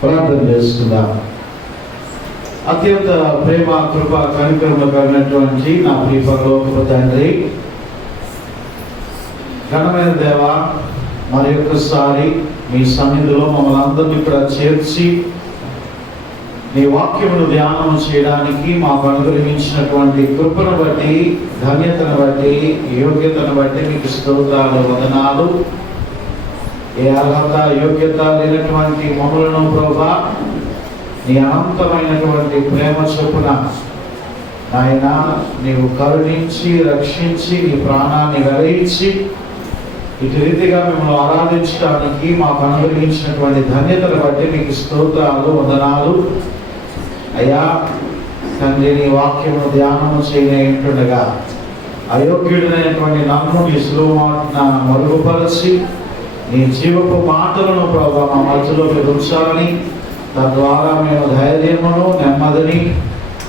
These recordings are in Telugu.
ప్రార్థన చేసుకుందాం. అత్యంత ప్రేమ కృప కనికరము కలిగినటువంటి నా ప్రియ పరలోకపు తండ్రి, ఘనమైన దేవ, మరి ఒక్కసారి మీ సన్నిధిలో మమ్మల్ని అందరినీ ఇక్కడ చేర్చి నీ వాక్యమును ధ్యానం చేయడానికి మాకు అనుగ్రహించినటువంటి కృపను బట్టి, ధన్యతను బట్టి, యోగ్యతను బట్టి మీకు స్తోత్రాలు, వందనాలు. ఏ అర్హత యోగ్యత లేనటువంటి మమ్మలను ప్రభువా నీ అనంతమైనటువంటి ప్రేమ చొప్పున నాయన నీవు కరుణించి రక్షించి నీ ప్రాణాన్ని వెలయించి ఇటు రీతిగా మిమ్మల్ని ఆరాధించడానికి మాకు అనుగ్రహించినటువంటి ధన్యతను బట్టి మీకు స్తోత్రాలు, వందనాలు. అయ్యా తండ్రి, నీ వాక్యమును ధ్యానము చేయనట్టుండగా అయోగ్యుడైనటువంటి నన్ను నీ సులువుమాటన మరుగుపరచి నీ జీవపు మాటలను ప్రభావ మా మధ్యలో మీరు ఉంచాలని, తద్వారా మేము ధైర్యమును నెమ్మదిని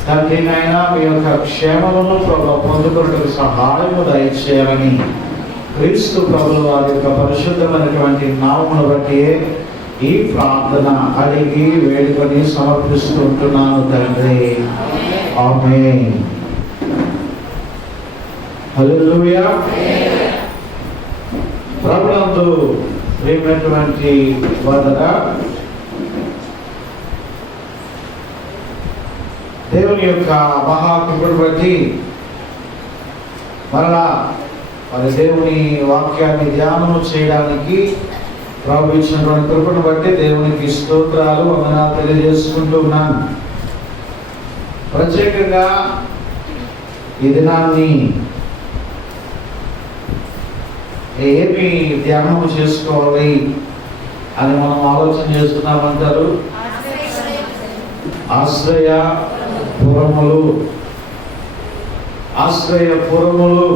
తండ్రి నాయన మీ యొక్క క్షేమమును ప్రభావ పొందుకున్నట్టు సహాయము దయచేయాలని క్రీస్తు ప్రభువు వారి యొక్క పరిశుద్ధమైనటువంటి నామమును బట్టి ఈ ప్రార్థన అడిగి వేడుకొని సమర్పిస్తూ ఉంటున్నాను తండ్రి. ఆమేన్. హల్లెలూయా. ప్రభునందు ప్రియమైనటువంటి వారలారా, దేవుని యొక్క మహాకృపను బట్టి మరలా మరి దేవుని వాక్యాన్ని ధ్యానం చేయడానికి ప్రభు ఇచ్చినటువంటి కృపను బట్టి దేవునికి స్తోత్రాలు, వందనాలు తెలియజేసుకుంటూ ఉన్నాను. ప్రత్యేకంగా ఈ దినాన్ని ఏమి ధ్యానం చేసుకోవాలి అని మనం ఆలోచన చేస్తున్నామంటారు. ఆశ్రయపురములు, ఆశ్రయపురములు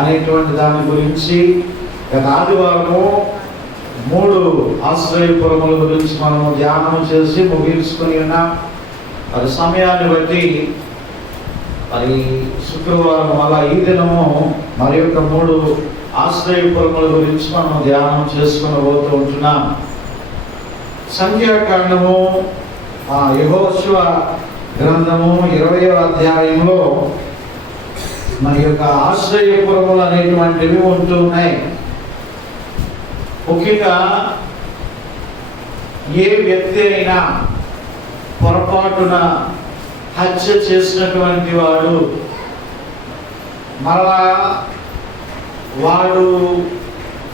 అనేటువంటి దాని గురించి గత ఆదివారము 3 ఆశ్రయపురముల గురించి మనము ధ్యానం చేసి ముగించుకుని ఉన్నాం. మరి సమయాన్ని బట్టి మరి శుక్రవారం అలా ఈ దినము మరి యొక్క 3 ఆశ్రయపురముల గురించి మనం ధ్యానం చేసుకుని పోతూ ఉంటున్నాం. సంఖ్యాకాండము యెహోషువ గ్రంథము 20వ అధ్యాయంలో మన యొక్క ఆశ్రయపురములు అనేటువంటివి ఉంటూ ఉన్నాయి. ముఖ్యంగా ఏ వ్యక్తి అయినా పొరపాటున హత్య చేసినటువంటి వాడు మరలా వాడు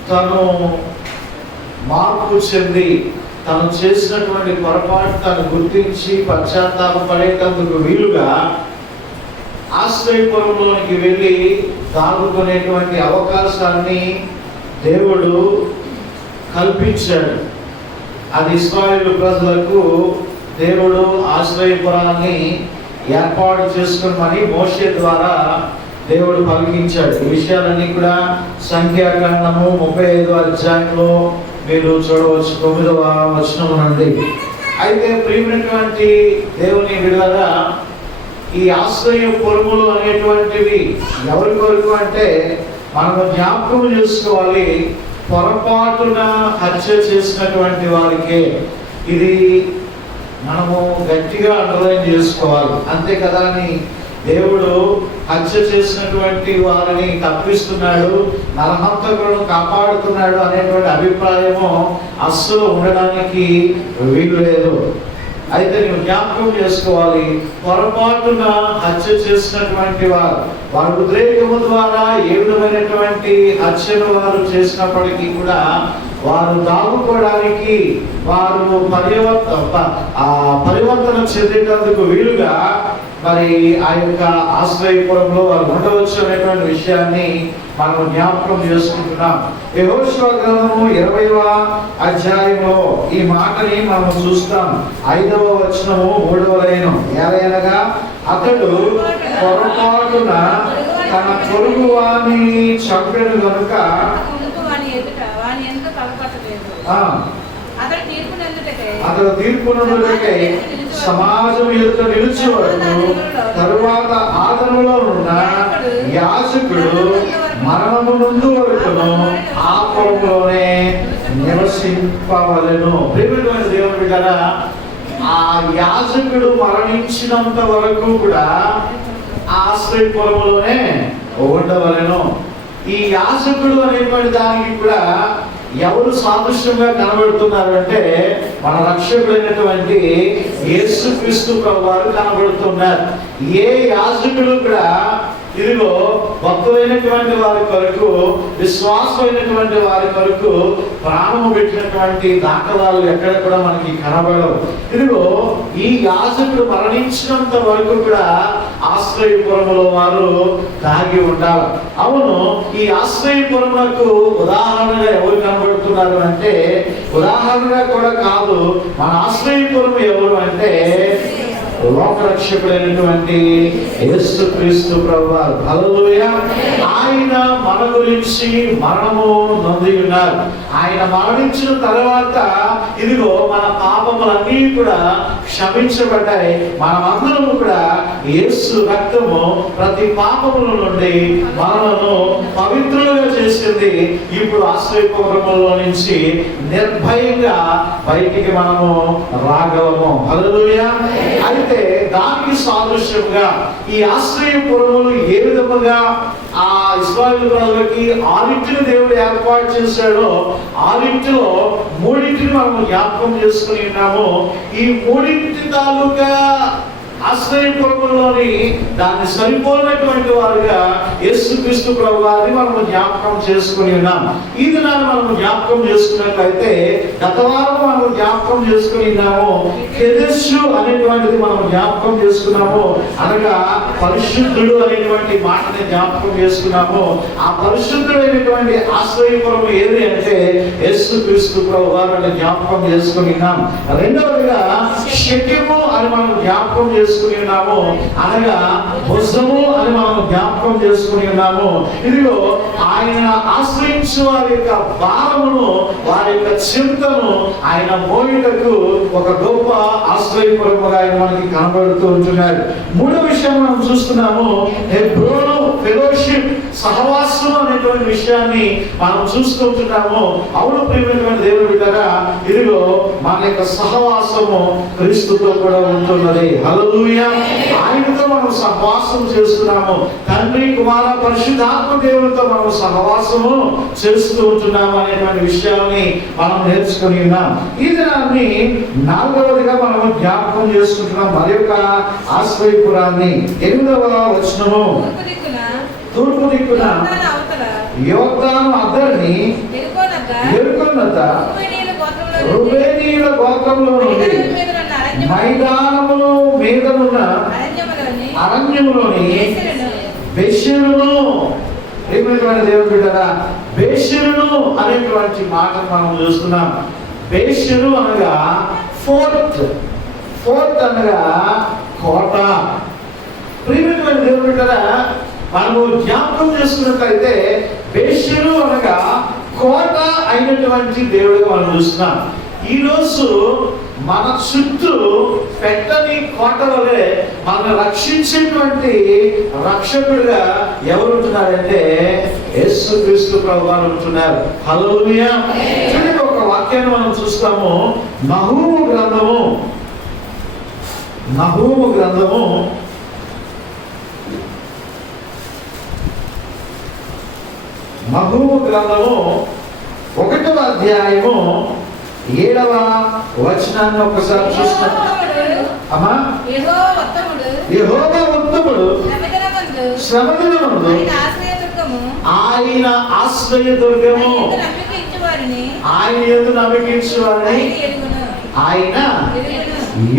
తను మార్పు చెంది తను చేసినటువంటి పొరపాటు తను గుర్తించి పశ్చాత్తాపపడేటందుకు వీలుగా ఆశ్రయపురంలోనికి వెళ్ళి దాగుకునేటువంటి అవకాశాన్ని దేవుడు కల్పించాడు. అది ఇశ్రాయేలు ప్రజలకు దేవుడు ఆశ్రయపురాన్ని ఏర్పాటు చేసుకోమని మోషే ద్వారా దేవుడు పలికించాడు. ఈ విషయాలన్నీ కూడా సంఖ్యాకాండము 35వ అధ్యాయంలో మీరు చూడవచ్చు, 9వ వచనం నుండి. అయితే ప్రియమైనటువంటి దేవుని బిడ్డలారా, ఈ ఆశ్రయపురములు అనేటువంటివి ఎవరి కొరకు అంటే మనము జ్ఞాపకం చేసుకోవాలి, పొరపాటున హత్య చేసినటువంటి వారికే. ఇది మనము గట్టిగా అండర్లైన్ చేసుకోవాలి. అంతే కదా అని దేవుడు హత్య చేసినటువంటి వారిని తప్పిస్తున్నాడు, నరహంతకులను కాపాడుతున్నాడు అనేటువంటి అభిప్రాయము అస్సలు ఉండడానికి వీలు లేదు. అయితే నువ్వు జ్ఞాపకం చేసుకోవాలి, పొరపాటున హత్య చేసినటువంటి వారి ఉద్రేకము ద్వారా ఏ విధమైనటువంటి హత్యను వారు చేసినప్పటికీ కూడా వారు దాగుకోవడానికి, వారు పరివర్తన చెందేటందుకు వీలుగా మరి ఆ యొక్క ఆశ్రయపురంలో వారు ఉండవచ్చు అనేటువంటి విషయాన్ని మనం జ్ఞాపకం చేసుకుంటున్నాం. యెహోషువ గ్రంథము 20వ అధ్యాయంలో ఈ మాటని మనం చూస్తాం. 5వ వచనము 3వ లైను, ఎలాగనగా అతడు పొరపాటున తన పొరుగు వాని చంపెను గనుక అతడు తీర్పునందుకై సమాజం ఎదుట నిలిచి వరకు తరువాత ఆదరణలో ఉన్న యాజకుడు మరణము ముందు వరకును ఆ పొలంలోనే నివసింప చెప్పవలెను. ప్రియమైన దేవుని బిడ్డలారా, ఆ యాజకుడు మరణించినంత వరకు కూడా ఆశ్రయపురములోనే ఉండవలెను. ఈ యాజకుడు అనేటువంటి దానికి కూడా ఎవరు సాదృశ్యంగా కనబడుతున్నారు అంటే మన రక్షకుడైనటువంటి యేసుక్రీస్తు ప్రభువారు కనబడుతున్నారు. ఏ యాజకుడు కూడా ఇదిగో భక్తులైనటువంటి వారి కొరకు, విశ్వాసమైనటువంటి వారి కొరకు ప్రాణము పెట్టినటువంటి దాఖలాలు ఎక్కడ కూడా మనకి కనబడవు. ఇదిగో ఈ యాజకుడు మరణించినంత వరకు కూడా ఆశ్రయపురములో వారు దాగి ఉండాలి. అవును, ఈ ఆశ్రయపురములకు ఉదాహరణగా ఎవరు కనబడుతున్నారు అంటే, ఉదాహరణగా కూడా కాదు, మన ఆశ్రయపురం ఎవరు అంటే లోకరక్షకుడైనటువంటి యేసుక్రీస్తు ప్రభువారు. హల్లెలూయా. ఆయన మన గురించి మరణము నొంది ఉన్నారు. ఆయన మరణించిన తర్వాత ఇదిగో మన పాపములన్నీ కూడా క్షమించబడ్డాయి. మనమందరం కూడా యేసు రక్తము ప్రతి పాపముల నుండి మనలను పవిత్రులుగా చేసింది. ఇప్పుడు ఆశ్రయపురములో నుంచి నిర్భయంగా బయటికి మనము రాగలము. హల్లెలూయా. అయితే దానికి సాదృశ్యంగా ఈ ఆశ్రయపురములు ఏ విధముగా ఆ ఇశ్రాయేలు ప్రజలకి 6 దేవుడు ఏర్పాటు చేశాడో 6 3 మనం జ్ఞాపకం చేసుకుని ఉన్నాము. ఈ 3 తాలూకా ఆశ్రయపురములోని దాన్ని సరిపోయినటువంటి వారుగా యేసుక్రీస్తు ప్రభువారిని మనము జ్ఞాపకం చేసుకుని ఉన్నాం. ఈ దినాన్ని మనము జ్ఞాపకం చేసుకున్నట్లయితే గత వారం మనము జ్ఞాపకం చేసుకుని ఉన్నాము. కెదెషు అనేటువంటిది మనం జ్ఞాపకం చేసుకున్నాము. అనగా పరిశుద్ధుడు అనేటువంటి మాటని జ్ఞాపకం చేసుకున్నాము. ఆ పరిశుద్ధుడైనటువంటి ఆశ్రయపురం ఏది అంటే యేసుక్రీస్తు ప్రభువారిని జ్ఞాపకం చేసుకుని ఉన్నాం. రెండవదిగా షెకెము అని మనం జ్ఞాపకం చేసుకుని ఉన్నాము. అనగా భుజము అని మనం జ్ఞాపకం చేసుకుని ఉన్నాము. ఇదిగో ఆయన ఆశ్రయించు వారి యొక్క భారమును, వారి యొక్క చింతను ఆయన మోయుటకు ఒక గొప్ప ఆశ్రయపురముగా ఆయన మనకి కనబడుతూ ఉంటున్నాడు. మూడో విషయం మనం చూస్తున్నాము, హెబ్రోను ఫెలోషిప్, సహవాసం అనేటువంటి విషయాన్ని మనం చూస్తుంటున్నాము. అవును ప్రియమైన దేవుని బిడ్డలారా, ఇదిగో మన యొక్క సహవాసము క్రీస్తుతో కూడా ఉంటున్నది. హల్లెలూయా. ఆయనతో మనం సహవాసం చేస్తున్నాము. తండ్రి, కుమార, పరిశుద్ధాత్మ దేవునితో మనం సహవాసము చేస్తూ ఉంటున్నాము అనేటువంటి విషయాన్ని మనం నేర్చుకుని ఉన్నాం. ఈ దినాన్ని 4వదిగా మనము జ్ఞాపకం చేసుకుంటున్నాం. మరి యొక్క ఆశ్రయపురాన్ని 8వ వచనము, తూర్పు దిక్కున యోర్దాను అద్దరిని ఎరుకొన్నత రూబేనీయుల గోత్రములో నుండి మైదానములు మీదనున్న అరణ్యములోని బెషెరును, ప్రియమైన దేవుని బిడ్డలారా, బెషెరును అనేటువంటి మాట మనం చూస్తున్నాం. బెషెరు అనగా ఫోర్ట్ అనగా కోట. ప్రియమైన దేవుని బిడ్డలారా, మనము జ్ఞాపకం చేసుకున్నట్లయితే బెషెరు అనగా కోట అయినటువంటి దేవుడిగా మనం చూస్తున్నాం. ఈరోజు మన చుట్టూ పెట్టని కోట వలె మనల్ని రక్షించేటువంటి రక్షకుడిగా ఎవరు ఉంటున్నారంటే యేసుక్రీస్తు ప్రభువారు ఉంటున్నారు. హల్లెలూయా. ఒక వాక్యాన్ని మనం చూస్తాము. నహూము గ్రంథము 1వ అధ్యాయము 7వ వచనాన్ని ఒకసారి చూస్తాం. అమ్మా, యెహోవా ఉత్తముడు, శ్రమదినమందు ఆయన ఆశ్రయదుర్గము, ఆయన యందు నమ్మకించు వారిని ఆయన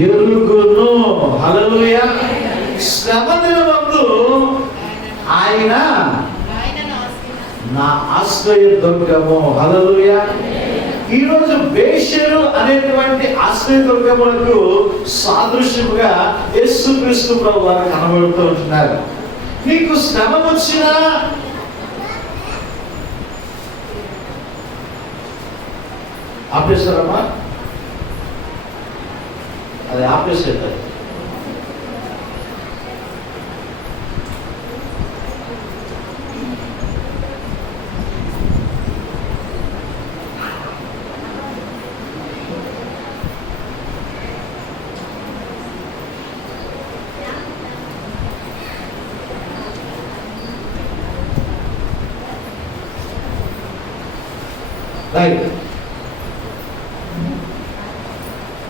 ఎరుగును. హల్లెలూయా. శ్రమదినమందు ఆయన నా ఆశ్రయదుర్గము. హల్లెలూయా. ఈరోజు బేషెరు అనేటువంటి ఆశ్రయదుర్గములకు సాదృశ్యముగా యేసుక్రీస్తు ప్రభువారు కనబడుతూ ఉంటున్నారు. నీకు శ్రమ వచ్చినా, ఆపేస్తారమ్మా, అది ఆపేసేది. ఉన్నాయి.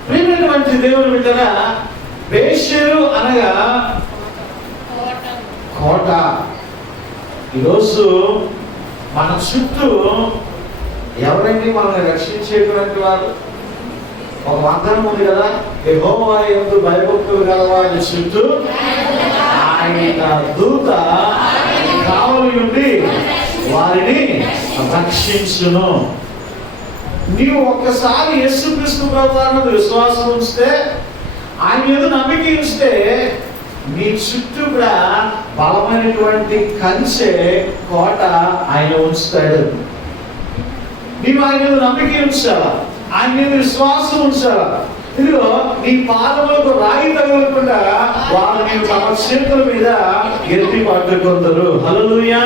ప్రియమైనటువంటి దేవుని బిడ్డగా, బేషేరు అనగా కోట. ఈరోజు మన చుట్టూ ఎవరండి మనల్ని రక్షించేటువంటి వారు? ఒక వాగ్దానం ఉంది కదా, యెహోవా యందు భయభక్తులు గలవారి చుట్టూ ఆయన దూత కావలి ఉండి వారిని రక్షించును. నీవు ఒక్కసారి యేసుక్రీస్తు ప్రభువునందు విశ్వాసం ఉంచితే, ఆయన మీద నమ్మిక ఉంచితే, నీ చుట్టూ కూడా బలమైనటువంటి కంచె కోట ఆయన ఉంచుతాడు. నీవు ఆయన మీద నమ్మిక ఉంచాలా, ఆయన మీద విశ్వాసం ఉంచాలా. ఇదిగో నీ పాదములకు రాయి తగలకుండా వాళ్ళు నేను తమ చేతుల మీద ఎత్తి పట్టుకుందరు. హల్లెలూయా.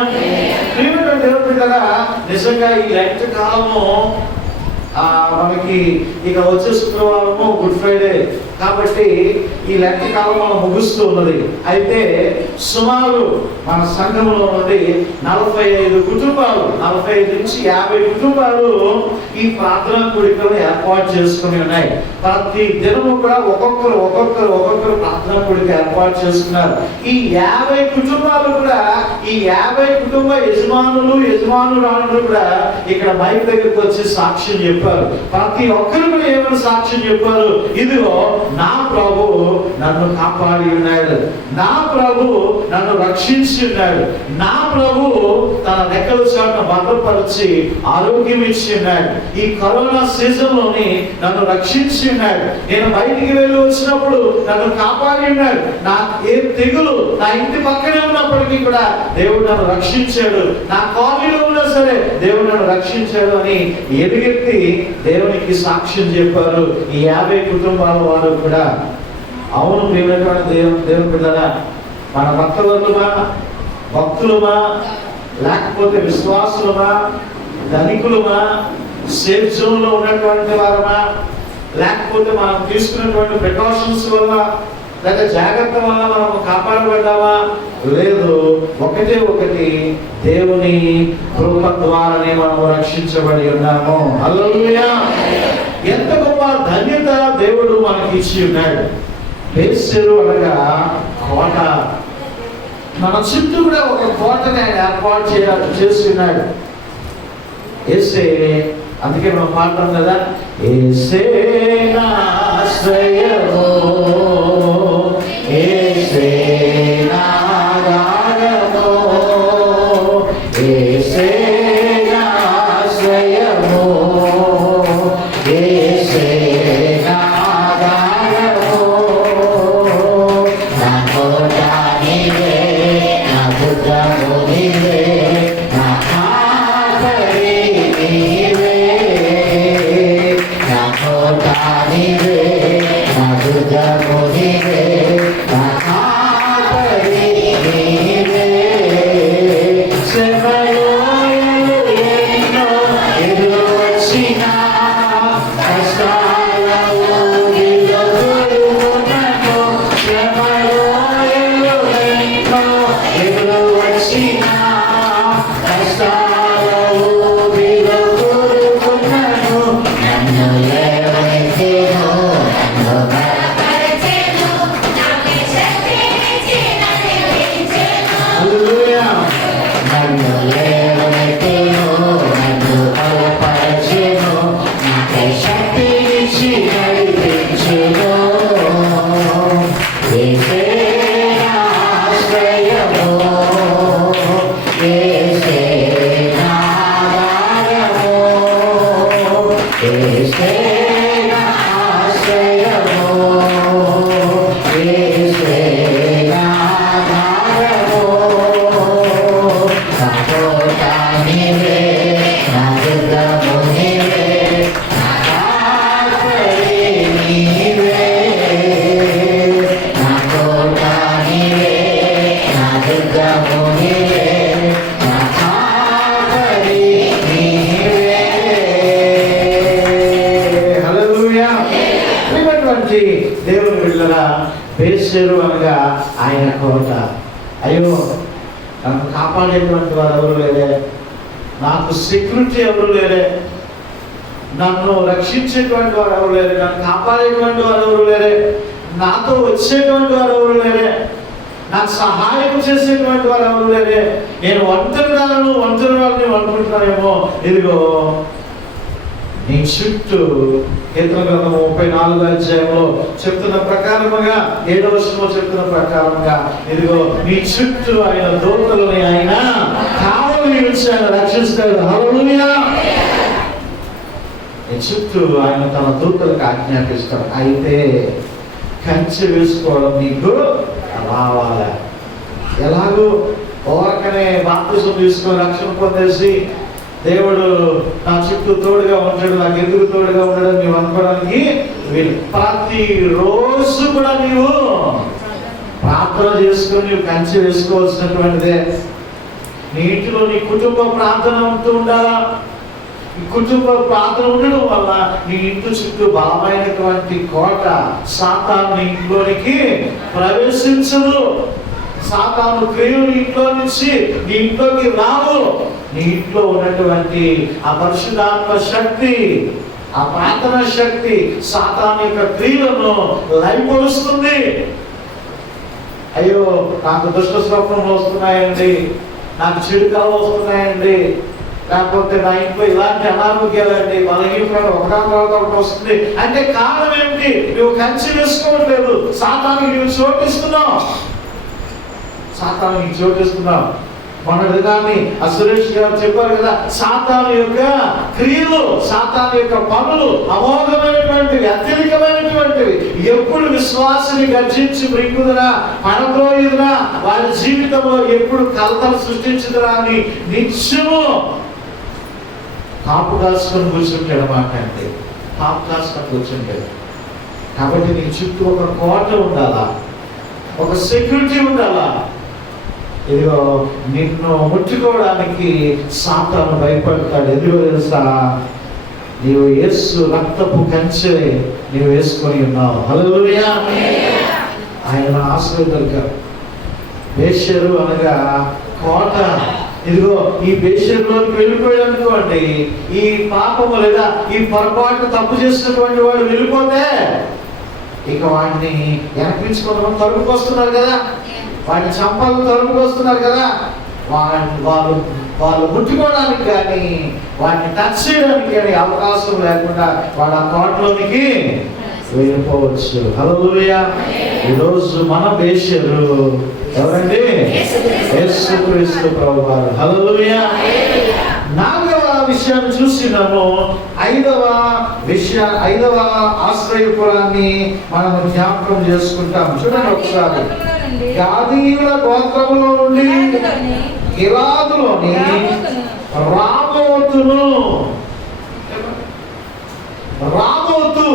ప్రియమైనటువంటి దేవుని బిడ్డలారా, నిజంగా ఈ లెంట్ కాలము మనకి ఇక వచ్చే శుక్రవారము గుడ్ ఫ్రైడే కాబట్టి ఈ లెక్క కాలం మనం ముగుస్తూ ఉన్నది. అయితే సుమారు మన సంఘంలో నుండి 45 కుటుంబాలు, 45 నుంచి 50 కుటుంబాలు ఈ ప్రార్థనా కూడికలను ఏర్పాటు చేసుకుని ఉన్నాయి. ప్రతి దినము కూడా ఒక్కొక్కరు ప్రార్థనా కూడిక ఏర్పాటు చేసుకున్నారు. ఈ 50 కుటుంబాలు కూడా, ఈ 50 కుటుంబ యజమానురాలు కూడా ఇక్కడ మైక్ దగ్గరికి వచ్చి సాక్ష్యం చెప్పారు. ప్రతి ఒక్కరు కూడా ఏమైనా సాక్ష్యం చెప్పారు, ఇదిగో నా ప్రభు నన్ను కాపాడి ఉన్నాడు, నా ప్రభు నన్ను రక్షించి ఉన్నాడు, నా ప్రభు తన రెక్కల చాటున భద్రపరిచి ఆరోగ్యం ఇచ్చి ఉన్నాడు, ఈ కరోనా సీజన్ లోని నన్ను రక్షించి ఉన్నాడు, నేను బయటికి వెళ్ళి వచ్చినప్పుడు నన్ను కాపాడి ఉన్నాడు, నా ఏ తెగులు నా ఇంటి పక్కనే ఉన్నప్పటికీ కూడా దేవుడు నన్ను రక్షించాడు, నా కాలనీలో ఉన్నా సరే దేవుడు నన్ను రక్షించాడు అని ఎలుగెత్తి దేవునికి సాక్ష్యం చెప్పారు ఈ 50 కుటుంబాల వారు కూడా. అవును ప్రియమైనటువంటి దేవుని బిడ్డలారా, మన భక్తులమా లేకపోతే విశ్వాసులమా, ధనికులమా, సేఫ్ జోన్ లో ఉన్నటువంటి వారమా, లేకపోతే మనం తీసుకున్నటువంటి ప్రికాషన్స్ వల్ల లేదా జాగ్రత్త వల్ల మనం కాపాడబడ్డామా? లేదు, ఒకటి దేవుని కృప ద్వారానే మనం రక్షించబడి ఉన్నాము. హల్లెలూయా. ఎంత గొప్ప ధన్యత దేవుడు మనకి ఇచ్చి ఉన్నాడు. బేషేరు అనగా కోట. మన చుట్టూ కూడా ఒక కోటని ఆయన ఏర్పాటు చేస్తున్నాడు. యేసే, అందుకే మనం పాడతాం కదా, యేసే నా ఆశ్రయము, యేసే నా ఆధారము, యేసే నా ఆశ్రయము, యేసే నా ఆధారము, నా కోట నీవే, నా దుర్గము నీవే, నా ఆశ్రయి నీవే, నా కోట నీవే, నా దుర్గము నీవే, నా ఆశ్రయి నీవే. శ్రమలో ఎన్నో ఎదురు వచ్చినా, కష్టాలలో ఎదురుకున్నాను, శ్రమలో ఎన్నో ఎదురు వచ్చినా, కష్టాలలో ఎదురుకున్నాను, నన్ను లేవనెత్తెను, నన్ను బలపరచెను, నాకు శక్తినిచ్చి నన్ను నిలిచెను. హల్లెలూయా. నన్ను లేవనెత్తెను, నన్ను బలపరచెను, నాకు శక్తినిచ్చి నడిపించెను. యేసే నా ఆశ్రయము, యేసే నా ఆధారము, యేసే నా ఆశ్రయము, యేసే నా ఆధారము, నా కోట నీవే, నా దుర్గము నీవే, నా ఆశ్రయి నీవే, నా కోట నీవే, నా దుర్గము నీవే, నా ఆశ్రయి నీవే. హల్లెలూయా. ప్రియమైనటువంటి దేవుని బిడ్డలారా, బేషేరు అనగా ఆయన కోట. అయ్యో, నన్ను కాపాడేటువంటి వారు ఎవరు లేరే, నాకు సెక్యూరిటీ ఎవరు లేరే, నన్ను రక్షించేటువంటి వారు ఎవరు లేరే, నన్ను కాపాడేటువంటి వారు ఎవరు లేరే, నాతో వచ్చేటువంటి వారు ఎవరు లేరే, నాకు సహాయం చేసేటువంటి వారు ఎవరు లేరే, నేను ఒంటరి వారిని అనుకుంటున్నానేమో. ఇదిగో నీ చుట్టూ కీర్తన గ్రంథం 34వ అధ్యాయంలో చెప్తున్న ప్రకారముగా 7వ వచనంలో చెప్తున్న ప్రకారముగా ఇదిగో నీ చుట్టూ ఆయన దూతలని ఆయన కావలి ఉంచి ఆయన రక్షిస్తాడు. హల్లెలూయా. నీ చుట్టూ ఆయన తన దూతలకు ఆజ్ఞాపిస్తాడు. అయితే కంచె వేసుకోవడం నీకు రావాలి. ఎలాగో ఓరకనే బాప్తిసం తీసుకొని రక్షణ పొందేసి దేవుడు నా చుట్టూ తోడుగా ఉంటాడు, నాకు ఎందుకు తోడుగా ఉండడం నీవు అనుకోవడానికి ప్రతి రోజు కూడా నీవు ప్రార్థన చేసుకొని నీవు కంచె వేసుకోవాల్సినటువంటిదే. నీ ఇంటిలో నీ కుటుంబ ప్రార్థన ఉంటూ ఉండాలా. ఈ కుటుంబ ప్రార్థన ఉండడం వల్ల నీ ఇంటి చుట్టూ బలమైనటువంటి కోట సాతాను నీ ఇంట్లోనికి ప్రవేశించదు. సాతాను క్రియలు ఇంట్లో నుంచి నీ ఇంట్లోకి రావు. నీ ఇంట్లో ఉన్నటువంటి ఆ పరిశుద్ధాత్మ శక్తి, ఆ ప్రార్థన శక్తి సాతాను యొక్క క్రియలను లయపరుస్తుంది. అయ్యో నాకు దుష్ట స్వప్నములు వస్తున్నాయండి, నాకు చెడు కళలు వస్తున్నాయండి, లేకపోతే నా ఇంట్లో ఇలాంటి అనారోగ్యాలండి, బలహీనతలు ఒకదాని తర్వాత ఒకటి వస్తుంది అంటే కారణం ఏమిటి? నువ్వు కంచె వేసుకోవట్లేదు. సాతానికి నువ్వు చోటిస్తున్నావు. సాతానికి చోటిస్తున్నావు. మన దినాన్ని సురేష్ గారు చెప్పారు కదా, సాతాను యొక్క క్రియలు, సాతాను యొక్క పనులు అమోఘమైనటువంటివి, అత్యధికమైనటువంటివి. ఎప్పుడు విశ్వాసిని గర్జించి మృంగుదరా, పడద్రోయుదురా, వారి జీవితంలో ఎప్పుడు కలతలు సృష్టించుదురా అని నిత్యము కాపు కాసుకొని కూర్చుంటాడు అన్నమాట. అంటే కాపు కాసుకొని కూర్చుంటాడు. కాబట్టి నీ చుట్టూ ఒక కోట ఉండాలా, ఒక సెక్యూరిటీ ఉండాలా. ఇదిగో నిన్ను ముట్టుకోవడానికి సాతాను భయపడతాడు. ఎందుకో తెలుసా? నీవు యేసు రక్తపు కంచె నీవు వేసుకొని ఉన్నావు. హల్లెలూయా. ఆయన ఆశీర్వదించారు. బేషరు అనగా కోట. ఇదిగో ఈ బేషరులోకి వెళ్ళిపోయాడనుకోండి, ఈ పాపము లేదా ఈ పొరపాటు తప్పు చేసినటువంటి వాడు వెళ్ళిపోతే ఇక వాడిని వెనకించుకోవడం తరుపుకొస్తున్నారు కదా, వాడిని చంపాలని తరుపుకొస్తున్నారు కదా, వాళ్ళు ముట్టుకోవడానికి కానీ వాడిని టచ్ చేయడానికి కానీ అవకాశం లేకుండా వాడు ఆ కోటలోనికి వెళ్ళిపోవచ్చు. హల్లెలూయా. ఈరోజు మన బేషరు ఎవరండి? యేసుక్రీస్తు ప్రభువారు. హల్లెలూయా. 4వ విషయాన్ని చూసినాము. 5వ ఆశ్రయపురాన్ని మనము జ్ఞాపకం చేసుకుంటాం. చూడండి ఒకసారి. గాదీయుల గోత్రములో నుండి గిలాదులోని రామోతును. రామోతు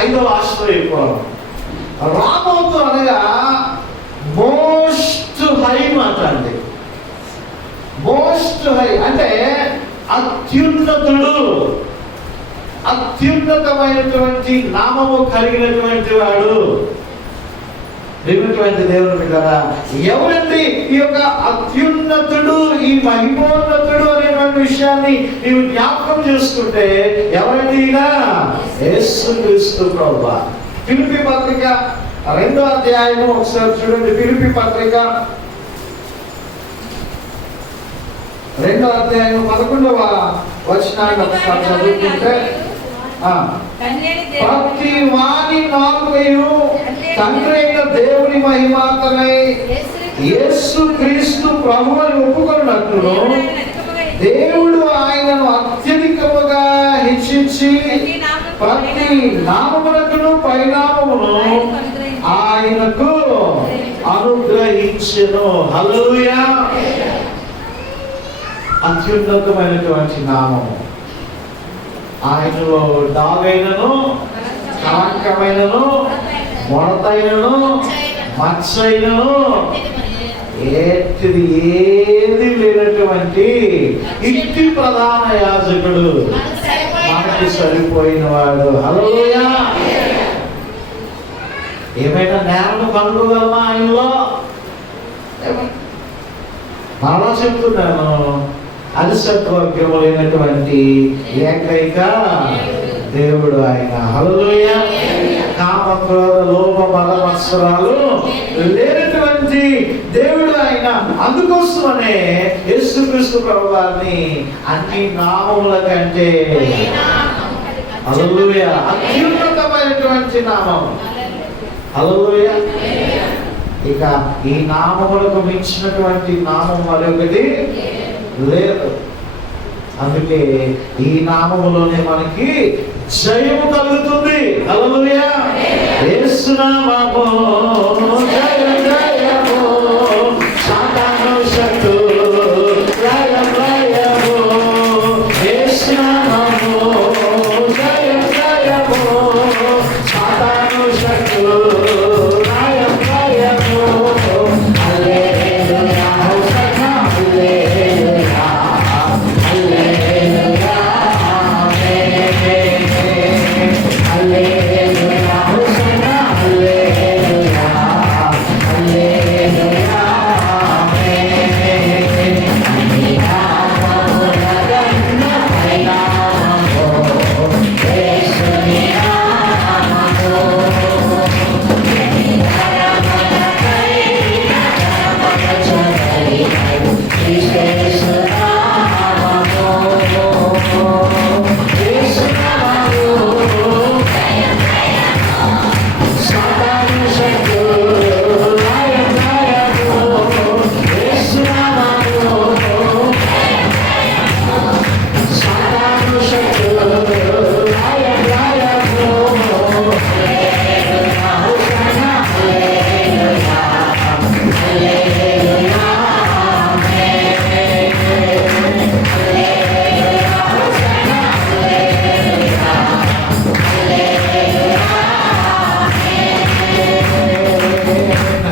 5వ ఆశ్రయపురం. రామోతు అనగా మోస్ట్ హై మాట అండి. మోస్ట్ హై అంటే అత్యున్నతుడు, అత్యున్నతమైనటువంటి నామము కలిగినటువంటి వాడు. దేవుని బిడ్డలారా, ఎవరండి ఈ యొక్క అత్యున్నతుడు, ఈ మహిమోన్నతుడు అనేటువంటి విషయాన్ని నీవు జ్ఞాపకం చేసుకుంటే ఎవరండి? యేసుక్రీస్తు ప్రభువా. ఫిలిప్పీ పత్రిక 2వ అధ్యాయము ఒకసారి చూడండి. ఫిలిప్పీ పత్రిక 2వ అధ్యాయం 11వ వచనాన్ని ఒకసారి చదువుకుంటే, ప్రతి వాని నాలుకయు తండ్రి అయిన దేవుని మహిమార్థమై యేసుక్రీస్తు ప్రభువుని ఒప్పుకొనుటకు దేవుడు ఆయనను అత్యధికముగా హెచ్చించి ప్రతి నామమునకును పరిణామమును ఆయనకు అనుగ్రహించెను. హల్లెలూయా. అత్యున్నతమైనటువంటి నామము. ఆయనలో డాగైనను, కళంకమైనను, మొడతైనను, మచ్చైనను ఏది లేనటువంటి ఇట్టి ప్రధాన యాజకుడు, మనకి సరిపోయిన వాడు. హల్లెలూయా. ఏమైనా నేలను కనుగోగలమా ఆయనలో? మరలా చెప్తున్నాను, అలసత్వర్గములైనటువంటి ఏకైక దేవుడు ఆయన. హల్లెలూయా. కామ క్రోధ లోభ మద మత్సరాలు లేనటువంటి దేవుడు ఆయన. అందుకోసమనే యేసుక్రీస్తు ప్రభువారిని అన్ని నామముల కంటే హల్లెలూయా అత్యున్నతమైనటువంటి నామం. హల్లెలూయా. ఇక ఈ నామములకు మించినటువంటి నామం మరొకటి లేదు. అందుకే ఈ నామములోనే మనకి జయము కలుగుతుంది. హల్లెలూయా. యేసు నామము జయ జయము, సాతాను శక్తు లయ లయము. యేసు నామము జయ జయము, సాతాను శక్తు లయ లయము. హల్లెలూయా హోసన్నా హల్లెలూయా హల్లెలూయా హల్లెలూయా హోసన్నా హల్లెలూయా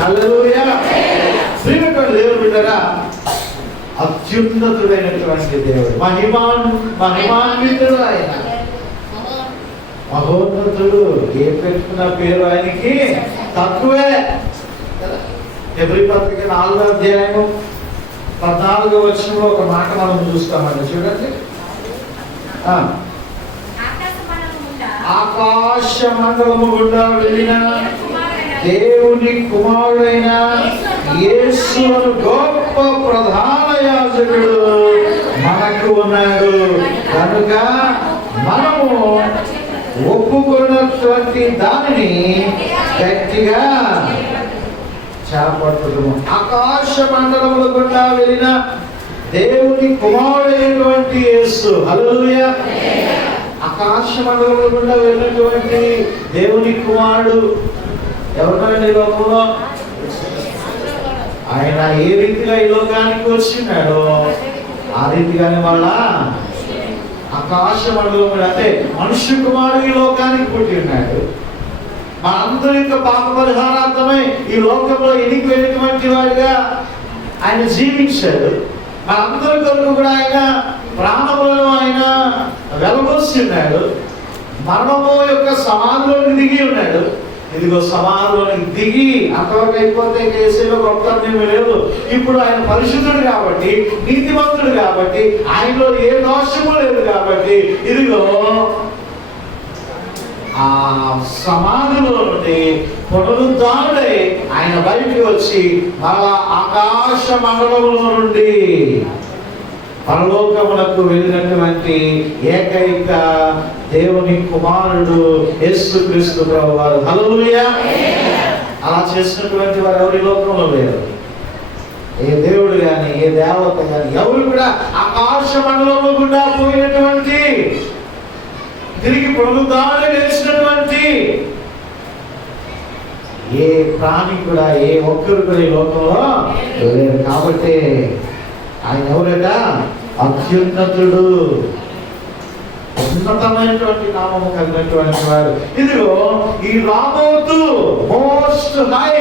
హల్లెలూయా. అత్యున్నతుడైనటువంటి దేవుడు, మహిమాన్వితుడు ఆయన, మహోన్నతుడు. ఏ పెట్టుకున్న పేరు ఆయనకి తక్కువే. హెబ్రీ పత్రిక 4వ అధ్యాయము 14వ వచనంలో ఒక మాట మనం చూస్తామండి. చూడండి. ఆకాశ మండలము గుండా వెళ్ళిన దేవుని కుమారుడైన యేసు గొప్ప ప్రధాన యాజకుడు మనకు ఉన్నాడు కనుక మనము ఒప్పుకున్నటువంటి దానిని గట్టిగా చేపట్టడము. ఆకాశ మండలముల గుండా వెళ్ళిన దేవుని కుమారుడైనటువంటి యేసు. హల్లెలూయా. ఆకాశ మండలముల గుండా వెళ్ళినటువంటి దేవుని కుమారుడు ఎవరున్నారండి ఈ లోకంలో? ఆయన ఏ రీతిగా ఈ లోకానికి వచ్చినాడో ఆ రీతిగానే మళ్ళా ఆకాశ మండలం అంటే మనుష్య కుమారుడు ఈ లోకానికి పుట్టి ఉన్నాడు. మన అందరి యొక్క పాప పరిహారార్థమై ఈ లోకంలో ఎన్నికైనటువంటి వాడిగా ఆయన జీవించాడు. మనందరి కొరకు కూడా ఆయన ప్రాణములను ఆయన వెలబోసి ఉన్నాడు. మరణము యొక్క సమాధిలోకి దిగి ఉన్నాడు. ఇదిగో సమాధిలోనికి దిగి అంతవరకు అయిపోతే కేసీలో గొప్పతనం లేదు. ఇప్పుడు ఆయన పరిశుద్ధుడు కాబట్టి, నీతిమంతుడు కాబట్టి, ఆయనలో ఏ దోషము లేదు కాబట్టి ఇదిగో ఆ సమాధిలో నుండి పునరుద్ధానుడై ఆయన బయటికి వచ్చి మరలా ఆకాశ మండలములో నుండి పరలోకమునకు వెళ్ళినటువంటి ఏకైక దేవుని కుమారుడు యేసుక్రీస్తు ప్రభువారు. హల్లెలూయా. అలా చేసినటువంటి వారు ఎవరి లోకంలో లేరు. ఏ దేవుడు గాని ఏ దేవత గాని ఎవరు కూడా ఆకాశ మండలంలో గుండా పోయినటువంటి తిరిగి పునరుద్ధారణ చేసినటువంటి ఏ ప్రాణి కూడా ఏ ఒక్కరు కూడా ఈ లోకంలో లేరు. కాబట్టి ఆయన ఎవరట? అత్యున్నతుడు, ఉన్నతమైనటువంటి నామము కలిగినటువంటి వాడు. ఇదిగో ఈ రాబోతు మోస్ట్ హై.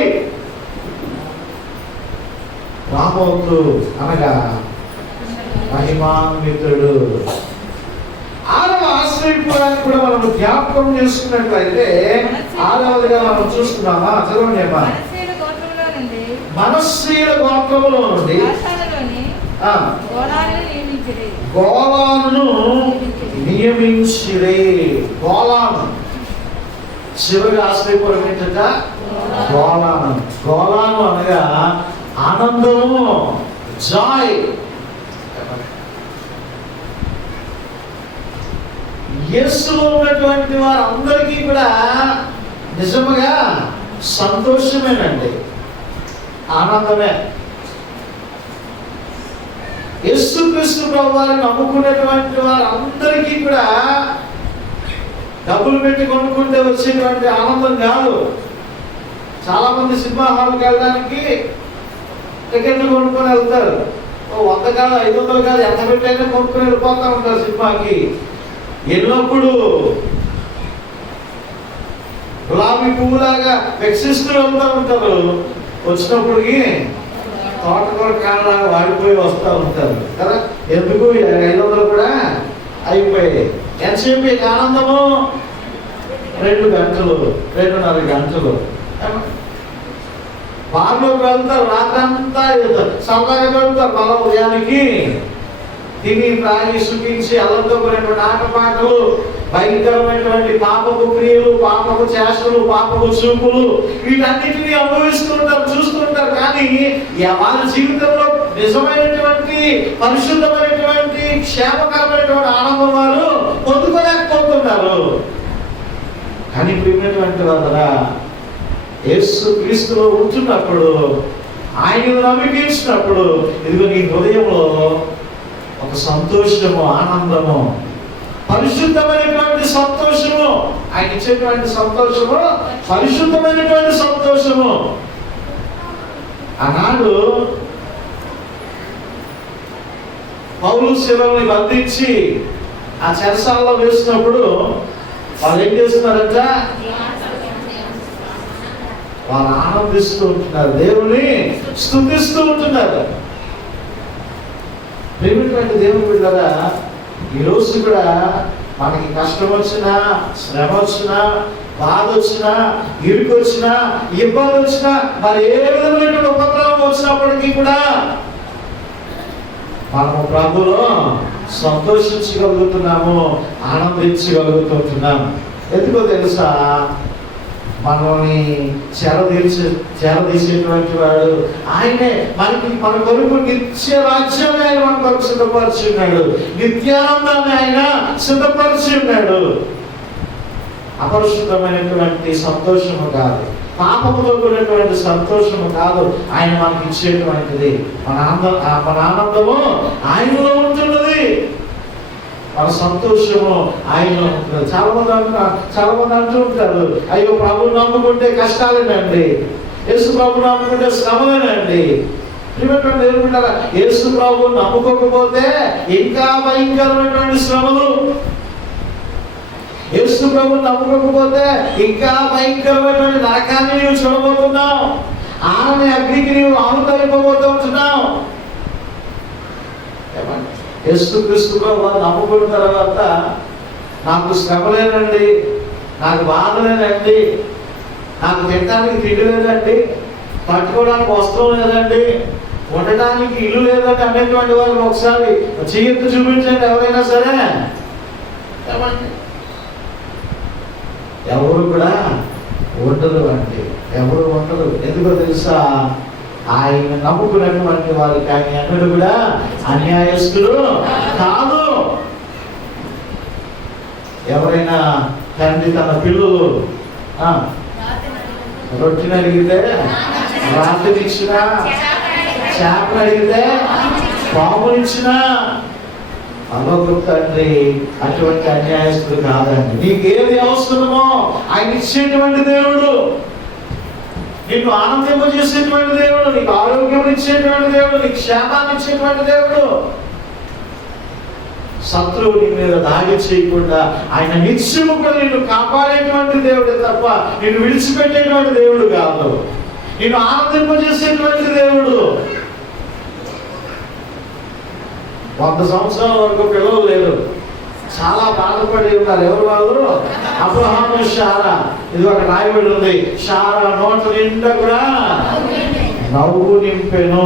రాబోతు అనగా మహిమాన్వితుడు. 6వ ఆశ్రయపురాన్ని కూడా మనం జ్ఞాపకం చేసుకున్నట్లయితే 6వదిగా మనం చూస్తున్నామా? చదవండి అమ్మా. మనస్సీల గోత్రములో నుండి గోలాను నియమించిరే. గోలాను శివగా ఆశ్రయపురం ఏంటంట గోలాను. గోలాను అనగా ఆనందము, జాయ్. యేసులో ఉన్నటువంటి వారందరికీ కూడా నిజముగా సంతోషమేనండి, ఆనందమే. యేసుక్రీస్తు ప్రభువారిని నమ్ముకునేటువంటి వారందరికీ కూడా డబ్బులు పెట్టి కొనుక్కుంటే వచ్చేటువంటి ఆనందం కాదు. చాలా మంది సినిమా హాల్కి వెళ్ళడానికి టికెట్లు కొనుక్కొని వెళ్తారు. 100 కాదు 500 కాదు ఎంత పెట్టైనా కొనుక్కొని వెళ్ళిపోతూ ఉంటారు సినిమాకి. ఎల్లప్పుడు గులాబీ పువ్వులాగా వికసిస్తూ వెళ్తూ ఉంటారు. వచ్చినప్పటికి తోటకూర కాడలాగా వాడిపోయి వస్తూ ఉంటారు కదా. ఎందుకు 500 కూడా అయిపోయాయి. ఎంతసేపు మీకు ఆనందము? 2 గంటలు 2.5 గంటలు. బార్లోకి వెళ్తారు, రాత్రంతా సరదాగా వెళ్తారు. మళ్ళా ఉదయానికి తిని త్రాగి సుఖించి అల్లంతో కూడినటువంటి ఆటపాటలు, భయంకరమైనటువంటి పాపపు క్రియలు, పాపపు చేష్టలు, పాపపు చూపులు, వీటన్నిటినీ అనుభవిస్తుంటారు, చూస్తుంటారు. కానీ వాళ్ళ జీవితంలో నిజమైనటువంటి పరిశుద్ధమైనటువంటి క్షేమకరమైనటువంటి ఆనందం వారు పొందుకోలేకపోతున్నారు. కానీ ప్రియమైనటువంటి వారా, యేసు క్రీస్తులో ఉంటున్నప్పుడు, ఆయన నమ్మికించినప్పుడు, ఇదిగో నీ హృదయంలో ఒక సంతోషము, ఆనందము, పరిశుద్ధమైనటువంటి సంతోషము, ఆయన ఇచ్చేటువంటి సంతోషము పరిశుద్ధమైనటువంటి సంతోషము. ఆనాడు పౌలు శిలువని బంధించి ఆ చెరసాలలో వేసినప్పుడు వాళ్ళు ఏం చేస్తున్నారంట? వాళ్ళు ఆనందిస్తూ ఉంటున్నారు, దేవుని స్తుతిస్తూ ఉంటున్నారు. ప్రేమిటువంటి దేవుని బిడ్డలారా, ఈరోజు కూడా మనకి కష్టం వచ్చినా, శ్రమ వచ్చినా, బాధ వచ్చినా, ఇరుకు వచ్చినా, ఇబ్బంది వచ్చినా, మరి ఏ విధమైనటువంటి ఉపద్రవం వచ్చినప్పటికీ కూడా మనము ప్రభులో సంతోషించగలుగుతున్నాము, ఆనందించగలుగుతున్నాము. ఎందుకో తెలుసా? మనల్ని చేరదీసేటువంటి వాడు ఆయనే. మన కొరకు నిత్య రాజ్యాన్ని ఆయన మన కొరకు సిద్ధపరిచి ఉన్నాడు, నిత్యానందాన్ని ఆయన సిద్ధపరిచి ఉన్నాడు. అపరిశుద్ధమైనటువంటి సంతోషము కాదు, పాపముతో కూడినటువంటి సంతోషము కాదు ఆయన మనకి ఇచ్చేటువంటిది. మన ఆనందము ఆయనలో ఉంటున్నది, మన సంతోషము ఆయనలో ఉంటుంది. చాలా మంది అంటూ ఉంటారు, అయ్యో ప్రభువు నమ్ముకుంటే కష్టాలేనండి, యేసు ప్రభు నమ్ముకుంటే శ్రమలేనండి. యేసు ప్రభు నమ్ముకోకపోతే ఇంకా భయంకరమైనటువంటి శ్రమలు, యేసు ప్రభు నమ్ముకోకపోతే ఇంకా భయంకరమైనటువంటి నరకాన్ని నీవు చూడబోతున్నావు, ఆమె అగ్నికి నీవు ఆహుతైపోతూ ఉంటున్నావు. యేసుక్రీస్తు ప్రభు నమ్ముకున్న తర్వాత నాకు శ్రమలేనండి, నాకు బాధలేనండి, నాకు తినడానికి తిండి లేదండి, కట్టుకోవడానికి వస్త్రం లేదండి, ఉండటానికి ఇల్లు లేదండి అనేటువంటి వాళ్ళు ఒకసారి చేతి చూపించండి ఎవరైనా సరే. ఎవరు కూడా ఉండదు అంటే ఎవరు ఉండదు. ఎందుకో తెలుసా? ఆయన నమ్ముకున్నటువంటి వారు కానీ ఎన్నడూ కూడా అన్యాయస్తులు కాదు. ఎవరైనా తండ్రి తన పిల్లలు రొట్టెని అడిగితే రాత్రినిచ్చినా, చేపలు అడిగితే పామునిచ్చినా, అదొక తండ్రి అటువంటి అన్యాయస్తుడు కాదండి. నీకేది అవసరమో ఆయన ఇచ్చేటువంటి దేవుడు, నీకు ఆనందింపజేసేటువంటి దేవుడు, నీకు ఆరోగ్యం ఇచ్చేటువంటి దేవుడు, నీకు క్షేమాన్ని ఇచ్చేటువంటి దేవుడు. శత్రువు నీ మీద దాడి చేయకుండా ఆయన నిత్యము కూడా నిన్ను కాపాడేటువంటి దేవుడే తప్ప నిన్ను విడిచిపెట్టేటువంటి దేవుడు కాదు, నిన్ను ఆనందింపజేసేటువంటి దేవుడు. 100 సంవత్సరాల వరకు పిల్లలు లేరు, చాలా బాధపడి ఉన్నారు. ఎవరు వాళ్ళు? అబ్రహాము, శారా. ఇది ఒక రాయబడి ఉంది, శారా నోట నిండా కూడా నవ్వు నింపెను.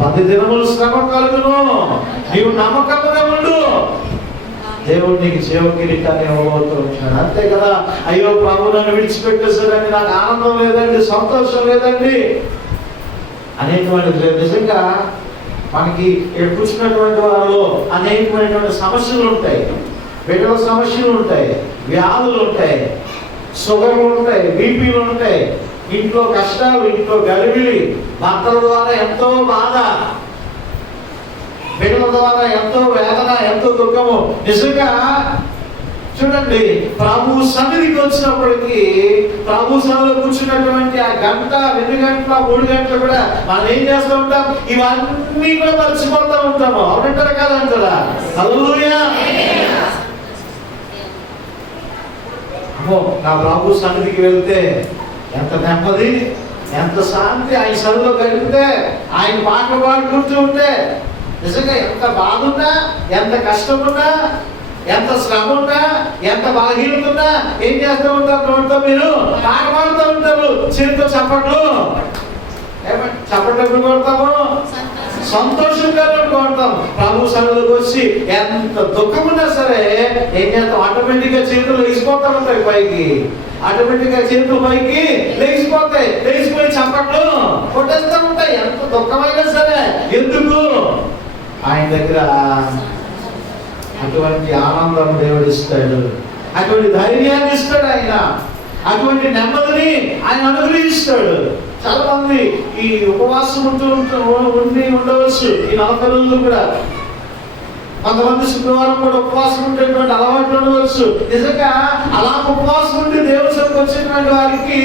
10 దినములు శ్రమ కలుగును, నీవు నమ్మకముగా ఉండు, దేవుడు నీకు జీవ కిరీటాన్ని ఇవ్వబోతున్నాడు. అంతే కదా. అయ్యో ప్రభు నన్ను విడిచిపెట్టేశాడని నాకు ఆనందం లేదండి, సంతోషం లేదండి అనేటువంటిది నిజంగా మనకి ఇక్కడ కూర్చున్నటువంటి వారు అనేకమైనటువంటి సమస్యలు ఉంటాయి, బిడ్డల సమస్యలు ఉంటాయి, వ్యాధులు ఉంటాయి, షుగర్లు ఉంటాయి, బీపీలు ఉంటాయి, ఇంట్లో కష్టాలు, ఇంట్లో గలిబిలి, భర్తల ద్వారా ఎంతో బాధ, బిడ్డల ద్వారా ఎంతో వేదన, ఎంతో దుఃఖము. నిజంగా చూడండి, ప్రభు సన్నిధికి వచ్చినప్పటికీ, ప్రభు సన్నిధిలో కూర్చున్నటువంటి ఆ గంట, 2 గంటల, 3 గంటలు కూడా మనం ఏం చేస్తూ ఉంటాం? ఇవన్నీ కూడా మర్చిపోతూ ఉంటాము. అవునంటారా కాదంటారా? హల్లెలూయా. నా ప్రభు సన్నిధికి వెళ్తే ఎంత నెమ్మది, ఎంత శాంతి, ఆయన సన్నిధిలో గడిపితే, ఆయన పాటలు పాడుకుంటూ ఉంటే, నిజంగా ఎంత బాధ ఉన్నా, ఎంత కష్టం ఉన్నా, ఎంత శ్రమ ఉన్నా, ఎంత బలహీనత ఉన్నా ఏం చేస్తూ ఉంటారు? నోటితో మీరు పాట పాడుతూ ఉంటారు, చేతితో చప్పట్లు. చప్పట్లు ఎప్పుడు కొడతాము? సంతోషంగా కొడతాం. ప్రభు సన్నిధికి వచ్చి ఎంత దుఃఖం ఉన్నా సరే ఏం చేస్తాం? ఆటోమేటిక్ గా చేతులు లేచిపోతా ఉంటాయి పైకి, ఆటోమేటిక్ గా చేతులు పైకి లేచిపోతాయి, లేచిపోయి చప్పట్లు కొట్టేస్తూ ఉంటాయి. ఎంత దుఃఖమైనా సరే. ఎందుకు? ఆయన దగ్గర అటువంటి ఆనందం దేవుడు ఇస్తాడు, అటువంటి ధైర్యాన్ని ఇస్తాడు ఆయన, అటువంటి నెమ్మదిని ఆయన అనుగ్రహిస్తాడు. చాలా మంది ఈ ఉపవాసం ఉండి ఉండవచ్చు, ఈ 40 రోజులు కూడా. కొంతమంది శుక్రవారం కూడా ఉపవాసం ఉండేటువంటి అలవాట్లు ఉండవచ్చు. నిజంగా అలా ఉపవాసం ఉండి దేవుడి సరికి వచ్చేటువంటి వారికి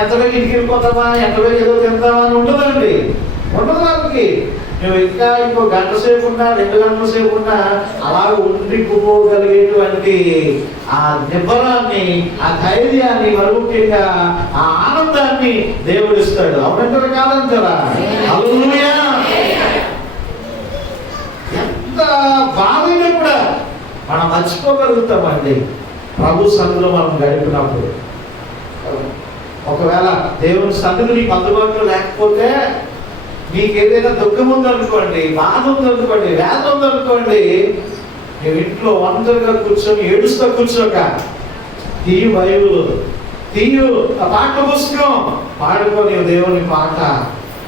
ఎంతగా ఇంటికి వెళ్ళిపోతామా, ఎంతగా ఏదో తింటామా అని ఉండదండి, ఉండదు వాళ్ళకి. నువ్వు ఇంకా ఇంకో గంట సేపు ఉన్నా, 2 గంటల సేపు ఉన్నా అలా ఉండిపోగలిగేటువంటి ఆ నిబ్బరాన్ని, ఆ ధైర్యాన్ని, మరి ముఖ్యంగా ఆ ఆనందాన్ని దేవుడు ఇస్తాడు. అవునంటారా కాదంటారా? హల్లెలూయా. ఎంత బాధైనా కూడా మనం మర్చిపోగలుగుతామండి ప్రభు సన్నిధిలో మనం గడిపినప్పుడు. ఒకవేళ దేవుని సన్నిధి నీకు అందుబాటులో లేకపోతే, మీకు ఏదైనా దుఃఖం ఉందనుకోండి, బాధ ఉందనుకోండి, వేదన ఉందనుకోండి, నువ్వు ఇంట్లో ఒంటరిగా కూర్చొని ఏడుస్తూ కూర్చోక, తీయు బైబిల్, తీయు ఆ పాట పుస్తకం, పాడుకొని దేవుని పాట,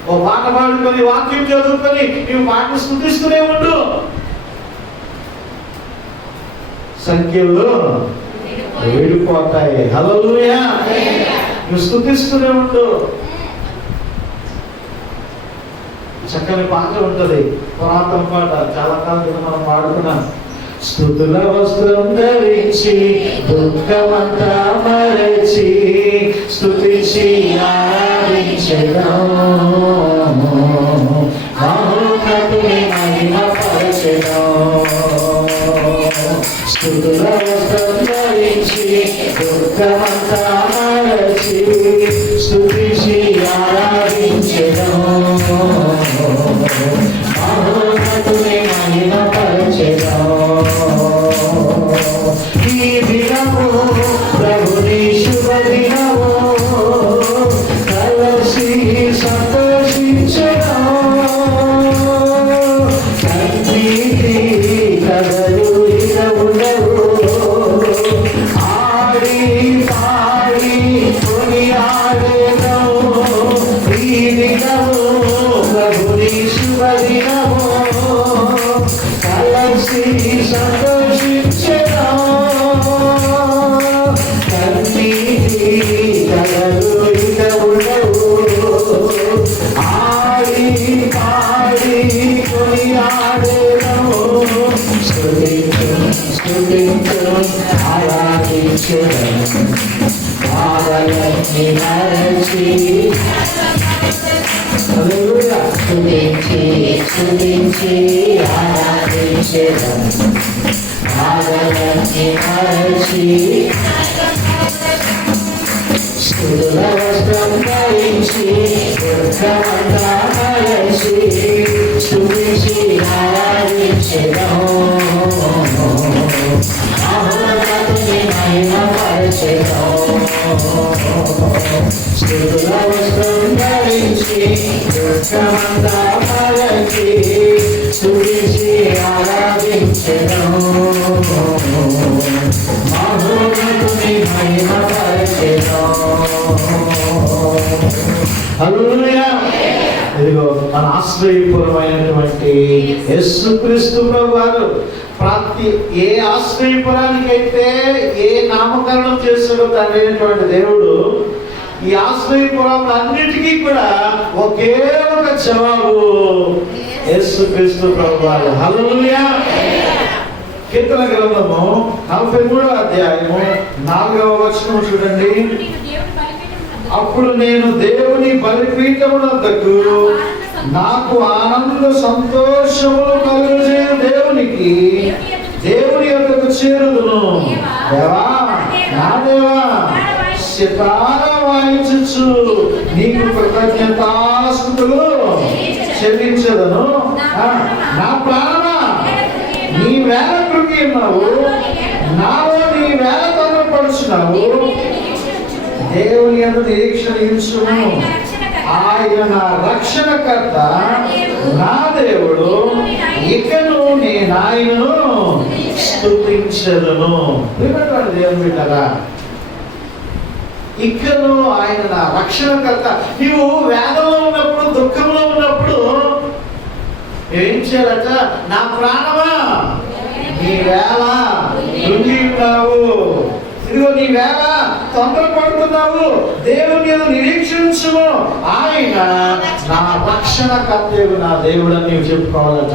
ఓ పాట పాడుకొని, వాక్యం చదువుకొని నువ్వు పాటను స్తుతిస్తూనే ఉండు. సంఖ్యలు వేడిపోతాయి. హల్లెలూయా. నువ్వు స్తుతిస్తూనే ఉండు. చక్కని పాట ఉంటుంది, పురాతన పాట, చాలా కాలం క్రితం మనం పాడుకున్నాం. స్తుతుల వస్త్రం ధరించి దుఃఖమంతా మరచి స్తుతించి ఆరాధించెదము, మహోన్నతుని మహిమపరచెదము. స్తుతుల వస్త్రం ధరించి దుఃఖమంతా మరచి స్తుతించి ఆరాధించెదము, మహోన్నతుని మహిమపరచెదము. ఈ దినము ప్రభుని శుభ దినము, కలసి సంతోషించెదము. కన్నీటి కథలు ఇక ఉండవు, ఆడి పాడి కొనియాడెదము. ఈ దినము ప్రభుని శుభ దినము, కలసి సంతోషించెదము. కన్నీటి కథలు ఇక ఉండవు, ఆడి పాడి కొనియాడెదము. స్తుతించు స్తుతించు ఆరాధించెదము, బాధలన్నీ మరచి. హల్లెలూయా. స్తుతించి స్తుతించి ఆరాధించెదము, బాధలన్నీ మరచి. స్తుతుల వస్త్రం ధరించి దుఃఖమంతా మరచి స్తుతించి ఆరాధించెదము, మహోన్నతుని మహిమపరచెదము. స్తుతుల వస్త్రం ధరించి దుఃఖమంతా ఆశ్రయపురమైనటువంటి యేసుక్రీస్తు ప్రభువారు ప్రతి ఏ ఆశ్రయపురానికైతే ఏ నామకరణం చేశాడో తండ్రి అయినటువంటి దేవుడు, ఈ ఆశ్రయపురం అన్నిటికీ కూడా ఒకే ఒక జవాబు యేసుక్రీస్తు ప్రభువారు. హల్లెలూయా. కీర్తన గ్రంథము 43వ అధ్యాయము 4వ వచనం చూడండి. అప్పుడు నేను దేవుని బలిపీఠమునొద్దకు నాకు ఆనంద సంతోషములు కలుగజేయు దేవునికి దేవుని యొద్దకు చేరుదును. దేవా, నా దేవా, సితారా వాయించుచు నీకు కృతజ్ఞతాస్తుతులు చెల్లించదను. నా ప్రాణమా, నీ వేళ కృంగి ఉన్నావు, నాలో నీ వేళ తొందరపడుచున్నావు. దేవుని యందు నిరీక్షణ ఉంచుము. ఆయన నా రక్షణకర్త, నా దేవుడు, ఇకను నేను ఆయనను స్తుతించెదను. దేవుని బిడ్డలారా, ఇకను ఆయన నా రక్షణకర్త. నీవు వేదనలో ఉన్నప్పుడు, దుఃఖంలో ఉన్నప్పుడు ఏం చేయాలట? నా ప్రాణమా, నీ వేళ కృంగి ఉన్నావు, ఇదిగో నీ వేళ తొందరపడుతున్నావు, దేవుని యందు నిరీక్షించుము. ఆయన నా రక్షణకర్తయు నా దేవుడు అని నీవు చెప్పుకోవాలట.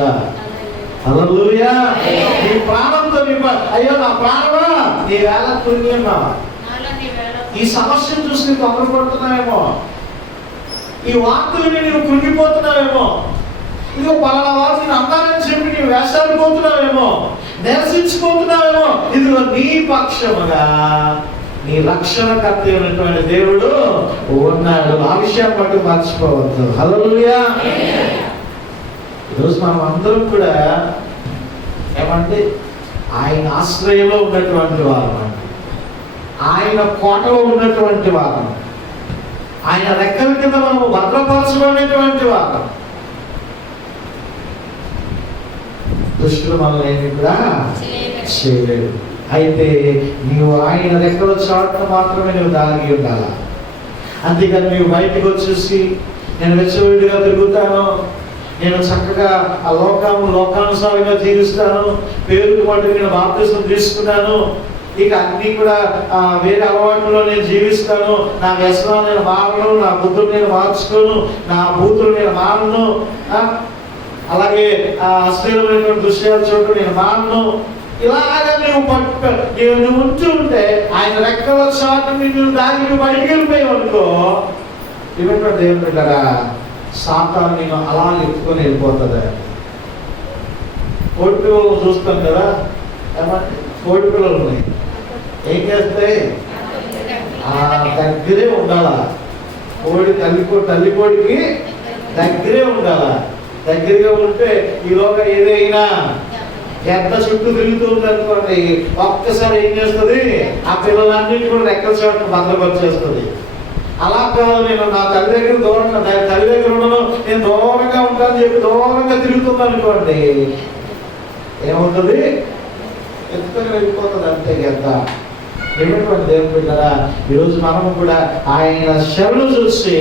హల్లెలూయా. నీ ప్రాణంతో అయ్యో నా ప్రాణమా, నీ వేళ కృంగి ఉన్నావా? ఈ సమస్యను చూసి నీవు తొందరపడుతున్నావేమో, ఈ వార్తలు నీవు కృంగిపోతున్నావేమో, ఇదిగో పలానా వారు నేను అందాలని చెప్పి నీవు వేషాలు పోతున్నావేమో, నిరసించిపోతున్నావేమో. ఇదిగో నీ పక్షముగా నీ రక్షణకర్త అయినటువంటి దేవుడు ఉన్నాడు. ఆ విషయం పట్టు మర్చిపోవద్దు. హల్లెలూయా. ఈరోజు మనం అందరం కూడా ఏమంటే ఆయన ఆశ్రయంలో ఉన్నటువంటి వారు, ఆయన కోటలో ఉన్నటువంటి వారు, ఆయన రెక్కల కింద మనము భద్రపరచబడినటువంటి వారు. దుష్టులు మనల్ని ఏమి కూడా చేయలేడు. అయితే నీవు ఆయన రెక్కల చాటున మాత్రమే నువ్వు దాగి ఉండాలి. అంతేకాని నీవు బయటకు వచ్చేసి నేను వెచ్చవిడిగా తిరుగుతాను, నేను చక్కగా ఆ లోకానుసారంగా జీవిస్తాను, పేరుకు మటుకు నేను బాప్తిసం తీసుకున్నాను, ఇక అన్ని కూడా వేరే అలవాటులో నేను జీవిస్తాను, నా వ్యసనాలు నేను మారను, నా బుద్ధులు నేను మార్చుకోను, నా బూతులు నేను మారను, అలాగే అశ్లీలమైనటువంటి దృశ్యాలు చూడటం నేను మారను, ఇలాగా నువ్వు ఉంటూ ఉంటే ఆయన రెక్కల చాటు నువ్వు దానికి బయటికి వెళ్ళిపోయావు అనుకో, ఇటువంటి దేవుని బిడ్డరా, సాతాను నేను అలా ఎత్తుకొని వెళ్ళిపోతుంది. కోడి పిల్లలు చూస్తాం కదా, ఏమంటే కోడి పిల్లలు ఉన్నాయి, ఏం చేస్తాయి? దగ్గరే ఉండాలా. కోడి తల్లి కోడికి దగ్గరే ఉండాలా. దగ్గరగా ఉంటే ఈలోగా ఏదైనా ఎంత చుట్టూ తిరుగుతూ ఉంది అనుకోండి, ఒక్కసారి ఏం చేస్తుంది? ఆ పిల్లలన్నింటి కూడా రెక్కల చాటును భద్రపరిచేస్తుంది. అలా కాదు, నేను నా తల్లి దగ్గర ఉండను, నేను దూరంగా ఉంటానని చెప్పి దూరంగా తిరుగుతుంది అనుకోండి, ఏమవుతుంది? ఎత్తుకొని వెళ్ళిపోతుంది. అంతే కదా. ఏమిటువంటి దేవుని బిడ్డరా, ఈరోజు మనము కూడా ఆయన శరణు చూసి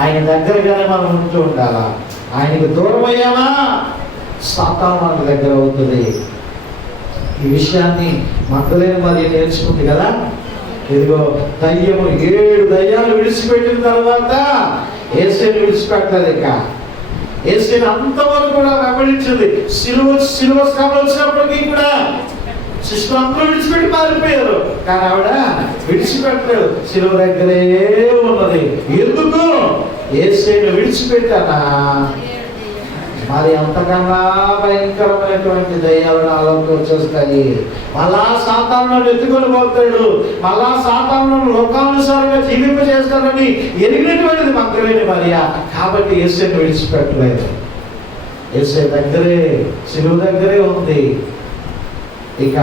ఆయన దగ్గరగానే మనం ఉంటూ ఉండాలా. ఆయనకు దూరం అయ్యామా సాతాను మన దగ్గర అవుతుంది. ఈ విషయాన్ని మగ్దలేని మరి నేర్చుకుంది కదా. ఇదిగో దయ్యము 7 దయ్యాలు విడిచిపెట్టిన తర్వాత యేసుని విడిచిపెట్టలేదు. ఇక యేసుని అంతవరకు కూడా వెంబడించింది. సిలువ శ్రమలు వచ్చినప్పటికీ కూడా శిష్యులు అందరూ విడిచిపెట్టి మారిపోయారు, కానీ ఆవిడ విడిచిపెట్టలేదు, సిలువ దగ్గరే ఉన్నది. ఎందుకు? యేసుని విడిచిపెట్టానా మరి అంతకన్నా భయంకరమైనటువంటి దయ్యాలు నాలోకి వచ్చేస్తాయి. మళ్ళా సాతాను ఎత్తుకొని పోతాడు, మళ్ళా సాతాను లోకానుసారంగా జీవింపజేస్తాడని ఎరిగినటువంటిది మగ్దలేని మరియ. కాబట్టి యేసుని విడిచిపెట్టలేదు. యేసు దగ్గరే, సిలువ దగ్గరే ఉంది. ఇక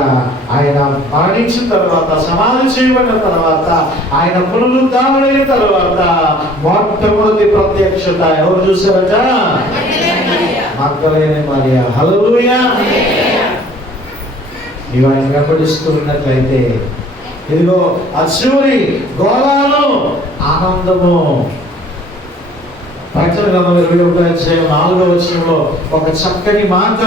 ఆయన మరణించిన తర్వాత, సమాధి చేయబడిన తర్వాత, ఆయన పునరుద్ధారణైన తర్వాత మొట్టమొదటి ప్రత్యక్షత ఎవరు చూసారట? మగ్దలేని మరియ. హల్లెలూయా. నీవు ఆయన వెంబడిస్తూ ఉన్నట్లయితే ఇదిగో ఆ చివరి గోళాలు ఆనందము. ప్రకటన గ్రంథం 21వ అధ్యాయం 4వ వచనంలో ఒక చక్కని మాట,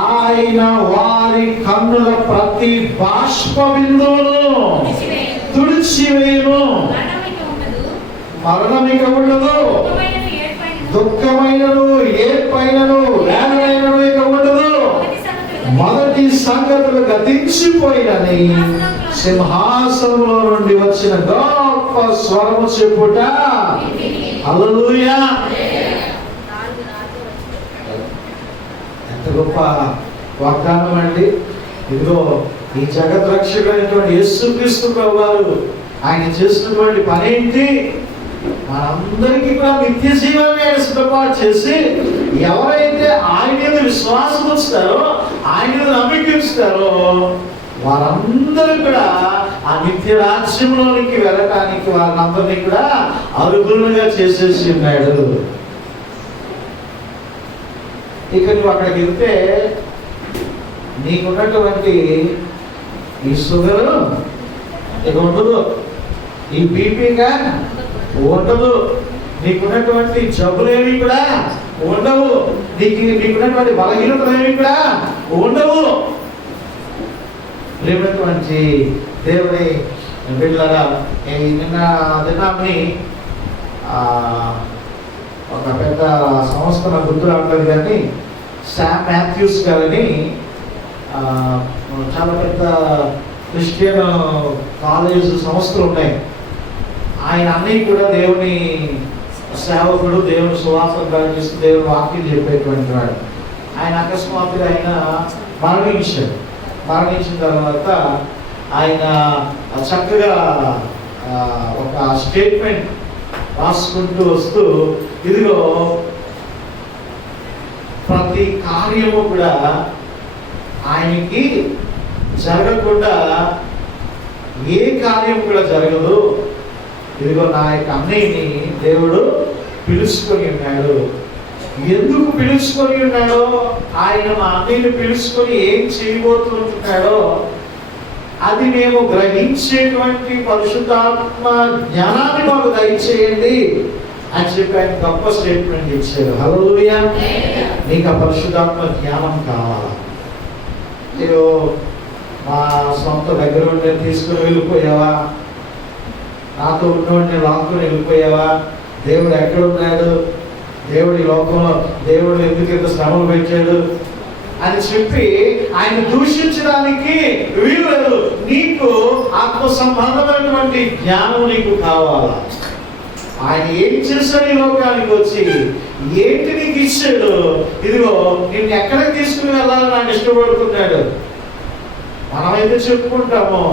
ఆయన వారి కన్నుల ప్రతి బాష్ప బిందువును తుడిచివేయును, మరణమిక ఉండదు, దుఃఖమైనను ఏడ్పైనను వేదనైనను ఇక ఉండదు, మొదటి సంగతులు గతించిపోయినని సింహాసనంలో నుండి వచ్చిన గొప్ప స్వరము చెప్పుట. హల్లెలూయా. ఎంత గొప్ప వాగ్దానం అండి. ఇదిగో ఈ జగత్ రక్షకుడైనటువంటి యేసుక్రీస్తు ప్రభువారు ఆయన చేసినటువంటి పని ఏంటి? మనందరికీ కూడా నిత్య జీవాన్ని ఆయన సిద్ధపాటు చేసి, ఎవరైతే ఆయన మీద విశ్వాసం ఉంచుతారో, ఆయన మీద నమ్మిక ఉంచుతారో, వారందరూ కూడా ఆ నిత్య రాజ్యంలోనికి వెళ్ళటానికి వారందరినీ కూడా అర్హులుగా చేసేసి ఉన్నాడు. ఇక నువ్వు అక్కడికి వెళ్తే నీకున్నటువంటి ఈ షుగరు ఇక ఉండదు, ఈ బీపీగా ఉండదు, నీకున్నటువంటి జబ్బులేవి కూడా ఉండవు, నీకున్నటువంటి బలహీనతలు ఏవి కూడా ఉండవు. ప్రేమటువంటి దేవుని బిడ్డలారా, నిన్న దినాన్ని ఒక పెద్ద సంస్థ నాకు గుర్తు రావట్లేదు కానీ శామ్ మాథ్యూస్ గారని చాలా పెద్ద క్రిస్టియన్ కాలేజ్ సంస్థలు ఉన్నాయి. ఆయన అన్నీ కూడా దేవుని సేవకుడు, దేవుని సువాసన ప్రకటిస్తూ దేవుని వాక్యం చెప్పేటువంటి వాడు. ఆయన అకస్మాత్తుగా ఆయన మరణించిన తర్వాత ఆయన చక్కగా ఒక స్టేట్మెంట్ రాసుకుంటూ వస్తూ, ఇదిగో ప్రతి కార్యము కూడా ఆయనకి జరగకుండా ఏ కార్యం కూడా జరగదు, ఇదిగో నా యొక్క అన్నయ్యని దేవుడు పిలుచుకొని ఉన్నాడు. ఎందుకు పిలుచుకొని ఉన్నాడో, ఆయన మా అన్నయ్యని పిలుచుకొని ఏం చేయబోతుంటాడో అది మేము గ్రహించేటువంటి పరిశుద్ధాత్మ జ్ఞానాన్ని మాకు దయచేయండి అని చెప్పి ఆయన గొప్ప స్టేట్మెంట్ ఇచ్చారు. హల్లెలూయా. నీకు ఆ పరిశుద్ధాత్మ జ్ఞానం కావాలా? మీరు మా సొంత దగ్గర ఉండే తీసుకుని వెళ్ళిపోయావా? నాతో ఉన్నవాడిని లాక్కుని వెళ్ళిపోయావా? దేవుడు ఎక్కడ ఉన్నాడు? దేవుడి లోకంలో దేవుడు ఎందుకు ఇంత శ్రమలు పెట్టాడు అని చెప్పి ఆయన దూషించడానికి వీలు లేదు. నీకు ఆత్మ సంబంధమైనటువంటి జ్ఞానం నీకు కావాలా? ఆయన ఏం చేశాడు? ఈ లోకానికి వచ్చి ఏంటి నీకు ఇచ్చాడు? ఇదిగో నిన్ను ఎక్కడికి తీసుకుని వెళ్ళాలని ఆయన ఇష్టపడుతున్నాడు. మనమైతే చెప్పుకుంటాము,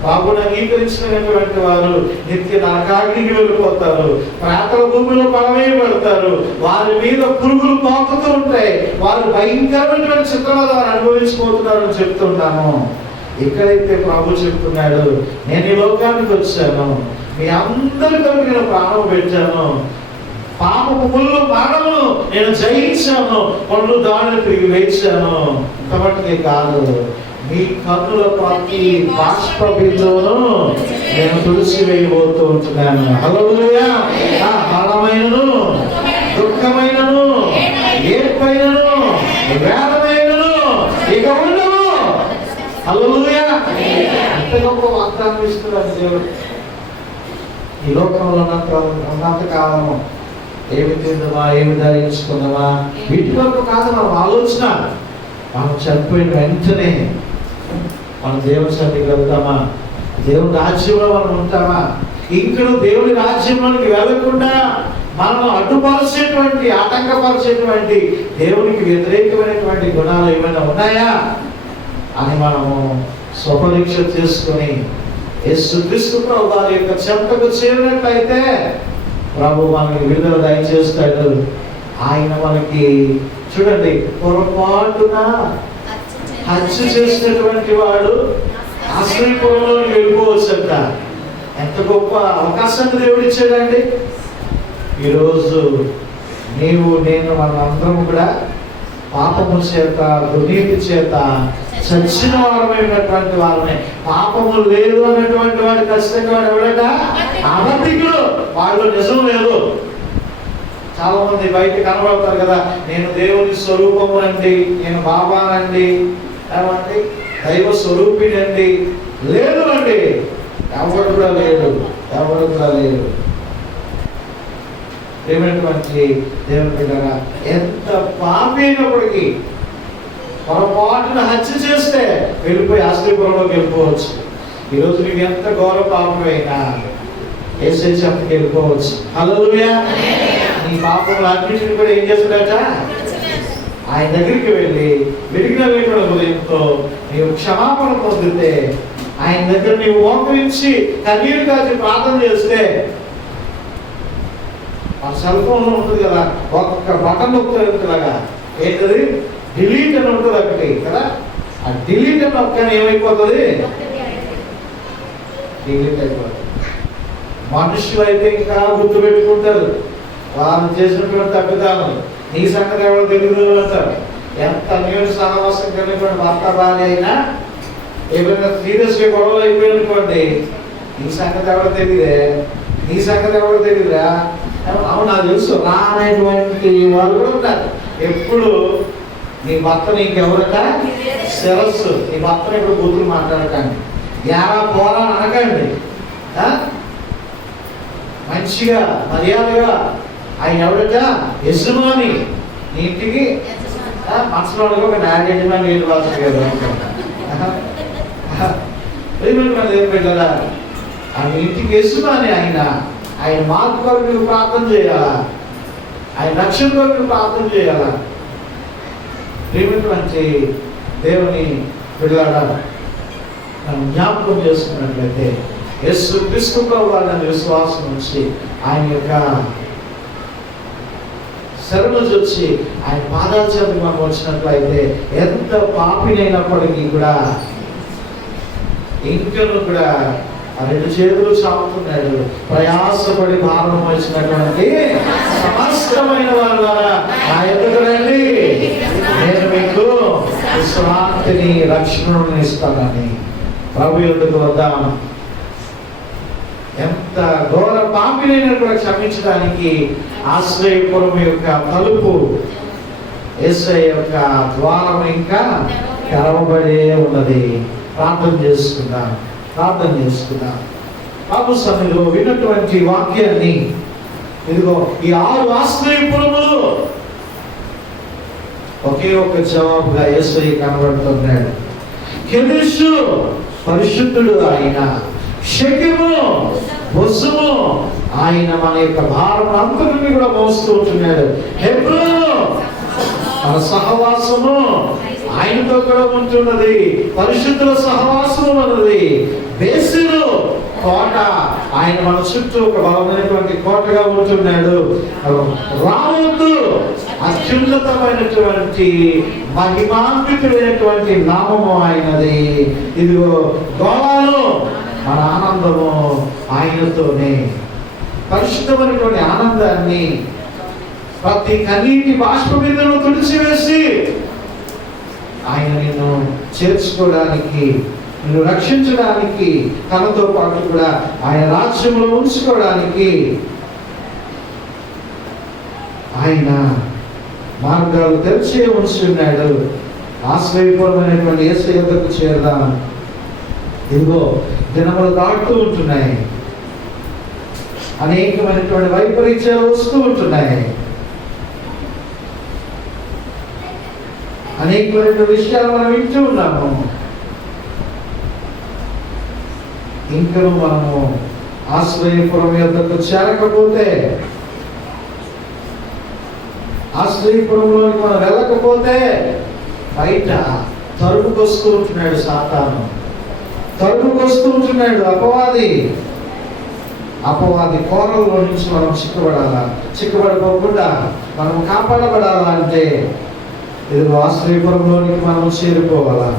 బాబుని అంగీకరించినటువంటి వారు నిత్య నరకాగ్నికి వెళ్ళిపోతారు, ప్రాతల భూమిలో పడవేయబడతారు, వారి మీద పురుగులు పాకుతూ ఉంటాయి, వారు భయంకరమైనటువంటి చిత్రాలు వారు అనుభవించిపోతున్నారని చెప్తుంటాను. ఎక్కడైతే ప్రభు చెప్తున్నాడు, నేను ఈ లోకానికి వచ్చాను, మీ అందరి కొరకు నేను ప్రాణం పెట్టాను, పాపపు ముళ్ళు మరణము నేను జయించాను, పళ్ళు దాడులు తిరిగి వేచాను, కాబట్టి కాదు మీ కన్నుల ప్రతి బాష్ప బిందువును నేను తుడిచివేయబోతూ ఉంటున్నాను. హల్లెలూయా. మరణమైనను దుఃఖమైనను ఏడ్పైనను వేదనైనను ఇక ఉండవు. హల్లెలూయా. ఎంత గొప్ప వాగ్దానం ఇస్తున్నాడు దేవుడు. ఈ లోకంలో ఉన్నంత కాలము ఏమి తిందామా, ఏమి ధరించుకుందామా, వీటి వరకు కాదు మనం ఆలోచన. మనం చనిపోయిన వెంటనే మనం దేవుని సన్నిధికి వెళ్తామా? దేవుని రాజ్యంలో మనం ఉంటామా? ఇక్కడ దేవుని రాజ్యంలోనికి వెళ్ళకుండా మనం అడ్డుపరిచేటువంటి, ఆటంకపరిచేటువంటి దేవునికి వ్యతిరేకమైనటువంటి గుణాలు ఏమైనా ఉన్నాయా అని మనము స్వపరీక్ష చేసుకొని యేసుక్రీస్తు ప్రభు వారి యొక్క చెంతకు చేరినట్లయితే ప్రభు మనకి విడుదల దయచేస్తాడు. ఆయన మనకి చూడండి, పొరపాటున హత్య చేసినటువంటి వాడు ఆశ్రయపురంలో వెళ్ళిపోవచ్చంట. ఎంత గొప్ప అవకాశాన్ని దేవుడు ఇచ్చాడండి. ఈరోజు నీవు నేను మనందరం కూడా పాపము చేత దుర్నీతి చేత చచ్చిన వారమైనటువంటి వారమే. పాపము లేదు అన్నటువంటి వాడు ఖచ్చితంగా వాడు ఎవడట అబద్ధికుడు, వాళ్ళు నిజం లేదు. చాలా మంది బయట కనబడతారు కదా, నేను దేవుని స్వరూపము అండి, నేను బాబానండి, ఏమండి దైవ స్వరూపినండి. లేదు అండి, ఎవరు కూడా లేడు, ఎవరు కూడా లేడు. ఏమైనటువంటి దేవుని బిడ్డగా ఎంత పాపి అయినప్పటికీ పొరపాటున హత్య చేస్తే వెళ్ళిపోయి ఆశ్రయపురంలోకి వెళ్ళిపోవచ్చు. ఈరోజు నీకు ఎంత ఘోర పాపమైనా యేసయ్య చెంతకి వెళ్ళిపోవచ్చు. హల్లెలూయా. నీ పాపములు అన్నిటిని కూడా ఏం చేస్తాడట, ఆయన దగ్గరికి వెళ్ళి విరిగిన వేకుల హృదయంతో నీవు క్షమాపణ పొందితే, ఆయన దగ్గర నీవు మోకరించి కన్నీరు కాచి ప్రార్థన చేస్తే, మన సెల్ ఫోన్లో ఉంటుంది కదా, ఒక్క బటన్ నొక్కులాగా ఏంటది డిలీట్ అని ఉంటుంది ఒకటి కదా, ఆ డిలీట్ అని ఒక్కని ఏమైపోతుంది, డిలీట్ అయిపోతుంది. మనుషులు అయితే ఇంకా గుర్తు పెట్టుకుంటారు వారు చేసినటువంటి తప్పిదాలు. నీ సంగతి ఎవరో తెలియదు అంటారు. ఎంత అన్యోన్య సహవాసం కలిగినటువంటి భర్త భార్య అయినా ఏమైనా సీరియస్గా గొడవలు అయిపోయినటువంటి నీ సంగతి ఎవరో తెలియదే, నీ సంగతి ఎవరో తెలియదురా, అవును నాకు తెలుసు రానటువంటి వాళ్ళు కూడా ఉంటారు. ఎప్పుడు నీ భర్త నీకెవరట శిరస్సు, నీ భర్తను ఇప్పుడు కూతురు మాట్లాడకండి, ఎలా పోరా అనకండి. మంచిగా మర్యాదగా ఆయన ఎవడట యజమాని, నీ ఇంటికి మనసులో ఒక న్యాయ యజమాని ఏడు రాసు కదా పెట్టారా, ఆయన ఇంటికి యజమాని. ఆయన మార్పు కొరకు నువ్వు ప్రార్థన చేయాలా, ఆయన రక్షణ కొరకు నువ్వు ప్రార్థన చేయాలా. ప్రేమటువంటి దేవుని బిడ్డలారా, మనం జ్ఞాపకం చేసుకున్నట్లయితే యేసు క్రీస్తు ప్రభువుని విశ్వాసం ఉంచి ఆయన యొక్క శరణు వచ్చి ఆయన పాదాచార్య మనం వచ్చినట్లయితే ఎంత పాపినైనప్పటికీ కూడా ఇంకను కూడా ఆ రెండు చేతులు చాపుతున్నాడు. ప్రయాసపడి భారం వచ్చినటువంటి సమస్తమైన వాళ్ళ నా ఎదుగు రండి, నేను మీకు విశ్రాంతిని రక్షణను ఇస్తానని ప్రభు ఎదుగు వద్దాం. ఎంత ఘోర పాపినైనా కూడా క్షమించడానికి ఆశ్రయపురం యొక్క తలుపు, యేసయ్య యొక్క ద్వారం ఇంకా తెరవబడే ఉన్నది. ప్రార్థన చేసుకుందాం. బాబు సన్నిధిలో విన్నటువంటి వాక్యాన్ని ఇదిగో ఈ 6 ఆశ్రయపురములు ఒకే ఒక జవాబుగా యేసయ్య కనబడుతున్నాడు. కెదెషు పరిశుద్ధుడు ఆయన, షెకెము బొస్సుము ఆయన మన యొక్క భారం అంతటిని కూడా మోస్తూ ఉంటున్నాడు. హెబ్రోను మన సహవాసము ఆయనతో కూడా ఉంటున్నది. పరిశుద్ధుల సహవాసము అన్నది. బేసిలు కోట, ఆయన మన చుట్టూ ఒక బలమైనటువంటి కోటగా ఉంటున్నాడు. రావద్దు అత్యున్నతమైనటువంటి మహిమాన్వితుడైనటువంటి నామము ఆయనది. ఇదిగో గోళాలు మన ఆనందము ఆయనతోనే. పరిశుద్ధమైనటువంటి ఆనందాన్ని ప్రతి కన్నీటి బాష్ప మీదను తుడిచివేసి ఆయన నిన్ను చేర్చుకోవడానికి, నిన్ను రక్షించడానికి, తనతో పాటు కూడా ఆయన రాజ్యంలో ఉంచుకోవడానికి ఆయన మార్గాలు తెరిచే ఉంచున్నాడు. ఆశ్రయపూర్వమైనటువంటి యేసయ్య యొద్దకు చేరదాం. ఇదిగో దినములు దాటుతూ ఉంటున్నాయి, అనేకమైనటువంటి వైపరీత్యాలు వస్తూ ఉంటున్నాయి, అనేకమైన విషయాలు మనం వింటూ ఉన్నాము. ఇంకా మనము ఆశ్రయపురం యొద్దకు చేరకపోతే, ఆశ్రయపురంలోకి మనం వెళ్ళకపోతే బయట తరుముకొస్తూ ఉంటున్నాడు సాతాను, తరుముకొస్తూ ఉంటున్నాడు అపవాది కోరల్లో నుంచి మనం చిక్కబడిపోకుండా మనం కాపాడబడాలా అంటే ఇది ఆశ్రయపురంలోనికి మనం చేరుకోవాలా.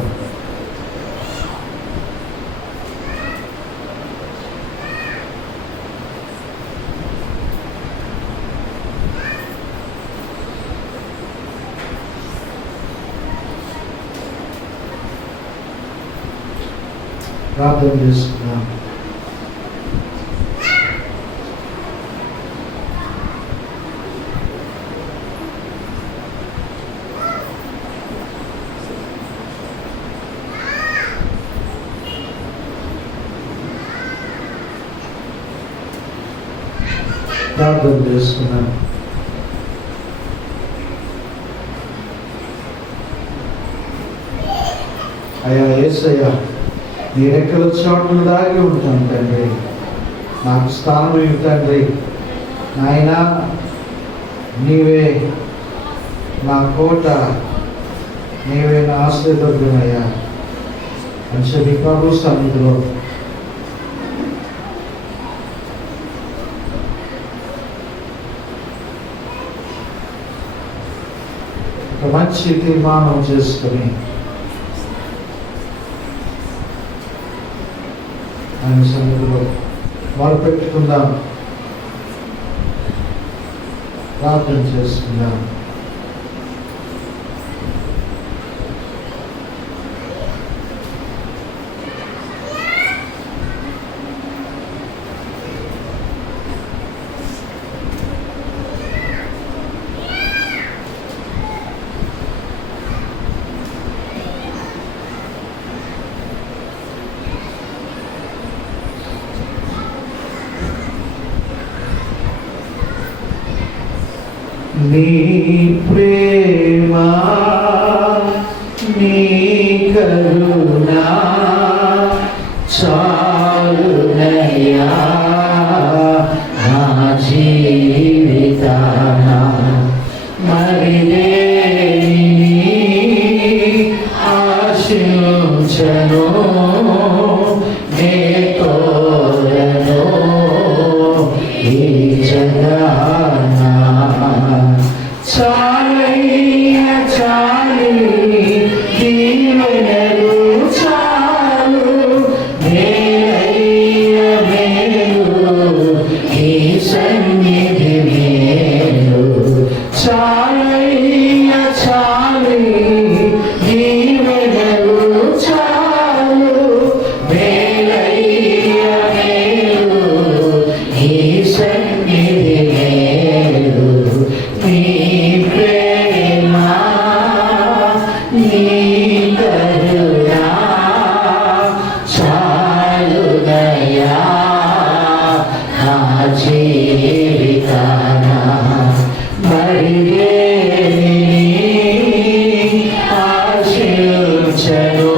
ప్రార్థన చేసుకుందాం. ప్రార్థన చేసుకున్నాం. అయ్యా యేసయ్యా, నీ రెక్కల చాటును దాగి ఉంటాను తండ్రి. నాకు స్థానం ఇవ్వు తండ్రి. నాయనా, నీవే నా కోట, నీవే నా ఆశ్రయదుర్గమయ్యా అని చెప్పి ప్రభు సన్నిధిలో ఒక మంచి తీర్మానం చేసుకొని ఆయన సన్నిధిలో వారు పెట్టుకుందాం, ప్రార్థన చేసుకుందాం. నీ ప్రేమ, నీ కరుణ చాలునయ్యా నా జీవితాన. మరిలేని ఆశించను నే కోరను ఈ జగన. చాలయ్య చాలి దీవెనలు చాలు, మేలయ్య మేలు ఈ సన్నిధి మేలు. చాలయ్య చాలి దీవెనలు చాలు, మేలయ్య మేలు ఈ సన్నిధి మేలు. నీ ప్రేమ, నీ కరుణ చాలునయ్యా నా జీవితాన. మరిలేని ఆశించను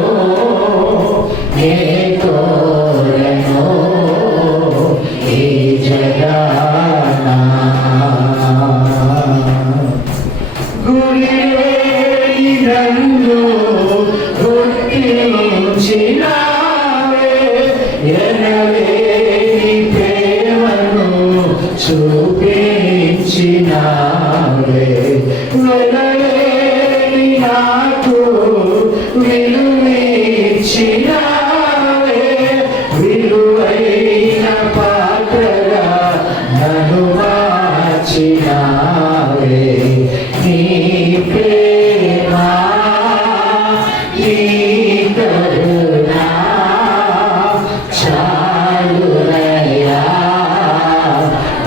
నే కోరను ఈ జగన. గురిలేని నన్ను గుర్తించినావే, ఎనలేని ప్రేమను చూపించినావే. వెలలేని నాకు విలువిచ్చినావే, విలువైన పాత్రగా నన్ను మార్చినావే. నీ ప్రేమ, నీ కరుణ చాలునయ్యా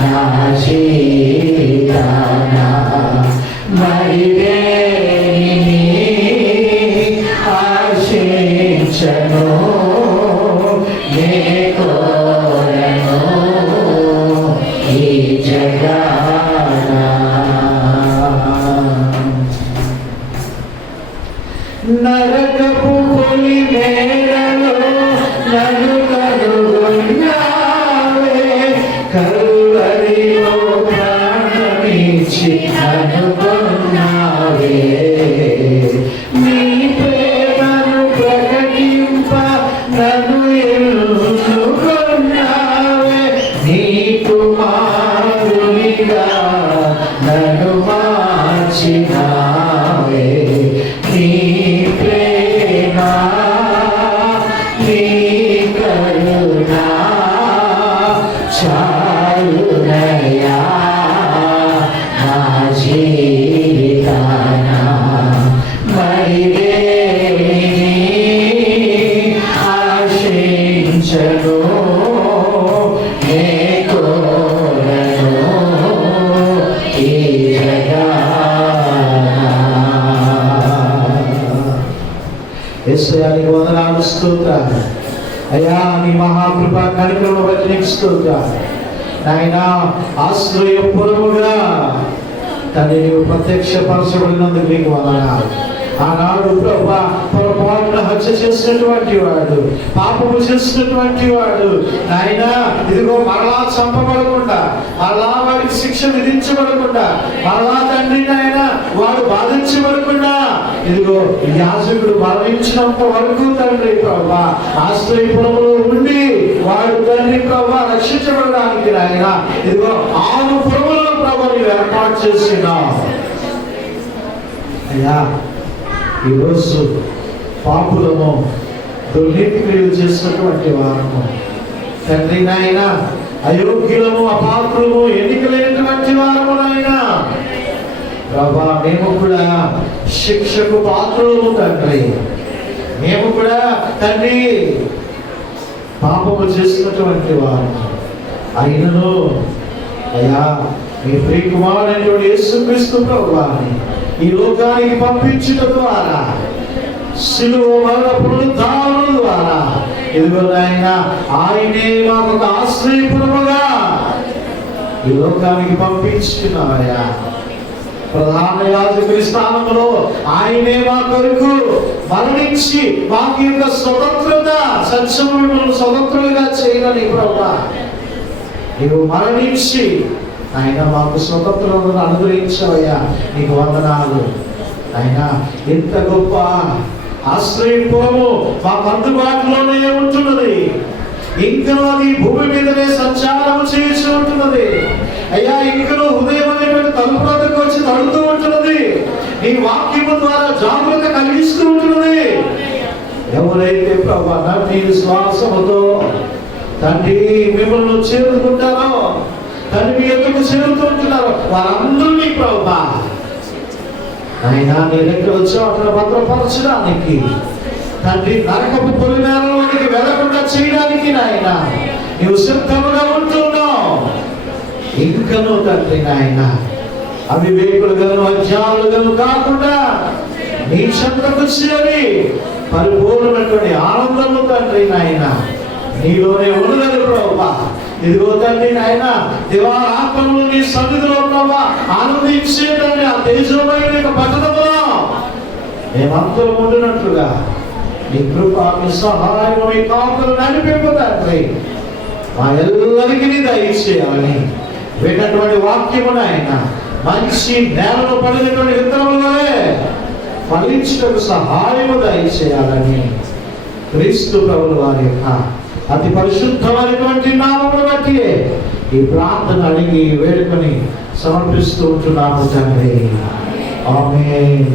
నా జీవితాన. మరిలేని ఆశించను నే కోరను ఈ జగన. నరకపు పొలి మేడలో నన్ను కనుగొన్నావే, కల్వరిలో ప్రాణమిచ్చి అనుకున్నావే. నీ ప్రేమను ప్రకటింప నన్ను ఎన్నుకున్నావే, నీ కుమారునిగా నన్ను మార్చినావే. నీ ప్రేమ, నీ కరుణ చాలునయ్యా నా యేసయ్యా నీకు వందనాలు, స్తోత్రాలు అయ్యా. నీ మహాకృప కనికరమును బట్టి నీకు స్తోత్రాలు నాయనా. ఆశ్రయపురముగా తండ్రి నీవు ప్రత్యక్షపరచబడినందుకు నీకు వందనాలు. ఆనాడు ప్రభా పొరపాటున హత్య చేసినటువంటి వాడు, పాపము చేసినటువంటి వాడు నాయనా ఇదిగో మరలా చంపబడకుండా, మరలా వాడికి శిక్ష విధించబడకుండా, మరలా తండ్రి నాయన వాడు బాధించబడకుండా ఇదిగో యాజకుడు మరణించినంత వరకు తండ్రి ప్రభా ఆశ్రయపురములో ఉండి వాడు తండ్రి ప్రభా రక్షించబడడానికి నాయన ఇదిగో 6 పురములను ప్రభా నీవు ఏర్పాటు చేస్తున్నావు అయ్యా. ఈరోజు పాపులము, దుర్నీతి క్రియలు చేసినటువంటి వారము తండ్రి నాయన, అయోగ్యులము, అపాత్రులము, ఎన్నికలైనటువంటి వారము నాయన ప్రభా మేము కూడా శిక్షకు పాత్రులము తండ్రి. మేము కూడా తండ్రి పాపము చేసినటువంటి వారము అయినను అయ్యా మీ ప్రియ కుమారుడైనటువంటి యేసుక్రీస్తు ప్రభువాని ఈ లోకానికి పంపించుట ద్వారా, శిలువ మరణ పునరుద్ధానం ద్వారా ఇదిగో నాయన ఆయనే మాకు ఒక ఆశ్రయపురముగా ఈ లోకానికి పంపించుకున్నావయ్యా. ప్రధాన యాజకుని స్థానంలో ఆయనే మా కొరకు మరణించి మాకు యొక్క స్వతంత్రత, సత్యములను స్వతంత్రులుగా చేయాలని ప్రభువా నీవు మరణించి ఆయన మాకు స్వతంత్రతను అనుగ్రహించవయ్యా. నీకు వందనాలు ఆయన. ఎంత గొప్ప ఆశ్రయపురము మాకు అందుబాటులోనే ఉంటున్నది. ఇంకనూ అది భూమి మీదనే సంచారం చేసి ఉంటున్నది అయ్యా. ఇంకనూ హృదయం అనేటువంటి తలుపు వద్దకు వచ్చి తడుతూ ఉంటున్నది. నీ వాక్యము ద్వారా జాగ్రత్త కలిగిస్తూ ఉంటున్నది. ఎవరైతే ప్రభా నీ విశ్వాసముతో తండ్రి మిమ్మల్ని చేరుకుంటారో, తండ్రి మీ యొక్కకు చేరుతుంటున్నారో వారందరినీ ప్రభా ఆయన నీ దగ్గర వచ్చి అక్కడ భద్రపరచడానికి, తండ్రి నరకపు పొలిమేరలోనికి వెళ్ళకుండా చేయడానికి నాయన నీవు సిద్ధముగా ఉంటున్నావు. ఇంకనూ తండ్రి నాయన అవివేకులుగాను అజ్ఞానులుగాను కాకుండా నీ చెంతకు చేరి పరిపూర్ణమైనటువంటి ఆనందము తండ్రి నాయన నీలోనే ఉన్నది ప్రభువా. ఇదిగో తండ్రి నాయన దివారాత్మను నీ సన్నిధిలో ప్రభా ఆనందించేటండి ఆ తేజోమయ పట్టణంలో మేమందరం ఉండినట్లుగా నీ కృప, మీ సహాయం, మీ కాపులు నడిపింపు తండ్రి మా ఎల్లరికీ దయచేయాలని విన్నటువంటి వాక్యమును ఆయన మంచి నేలను పడినటువంటి విత్తనములే ఫలించటకు సహాయము దయచేయాలని క్రీస్తు ప్రభువు వారి యొక్క అతి పరిశుద్ధమైనటువంటి నామమును బట్టి ఈ ప్రార్థన అడిగి వేడుకొని సమర్పిస్తూ ఉంటున్నాము తండ్రి. ఆమేన్.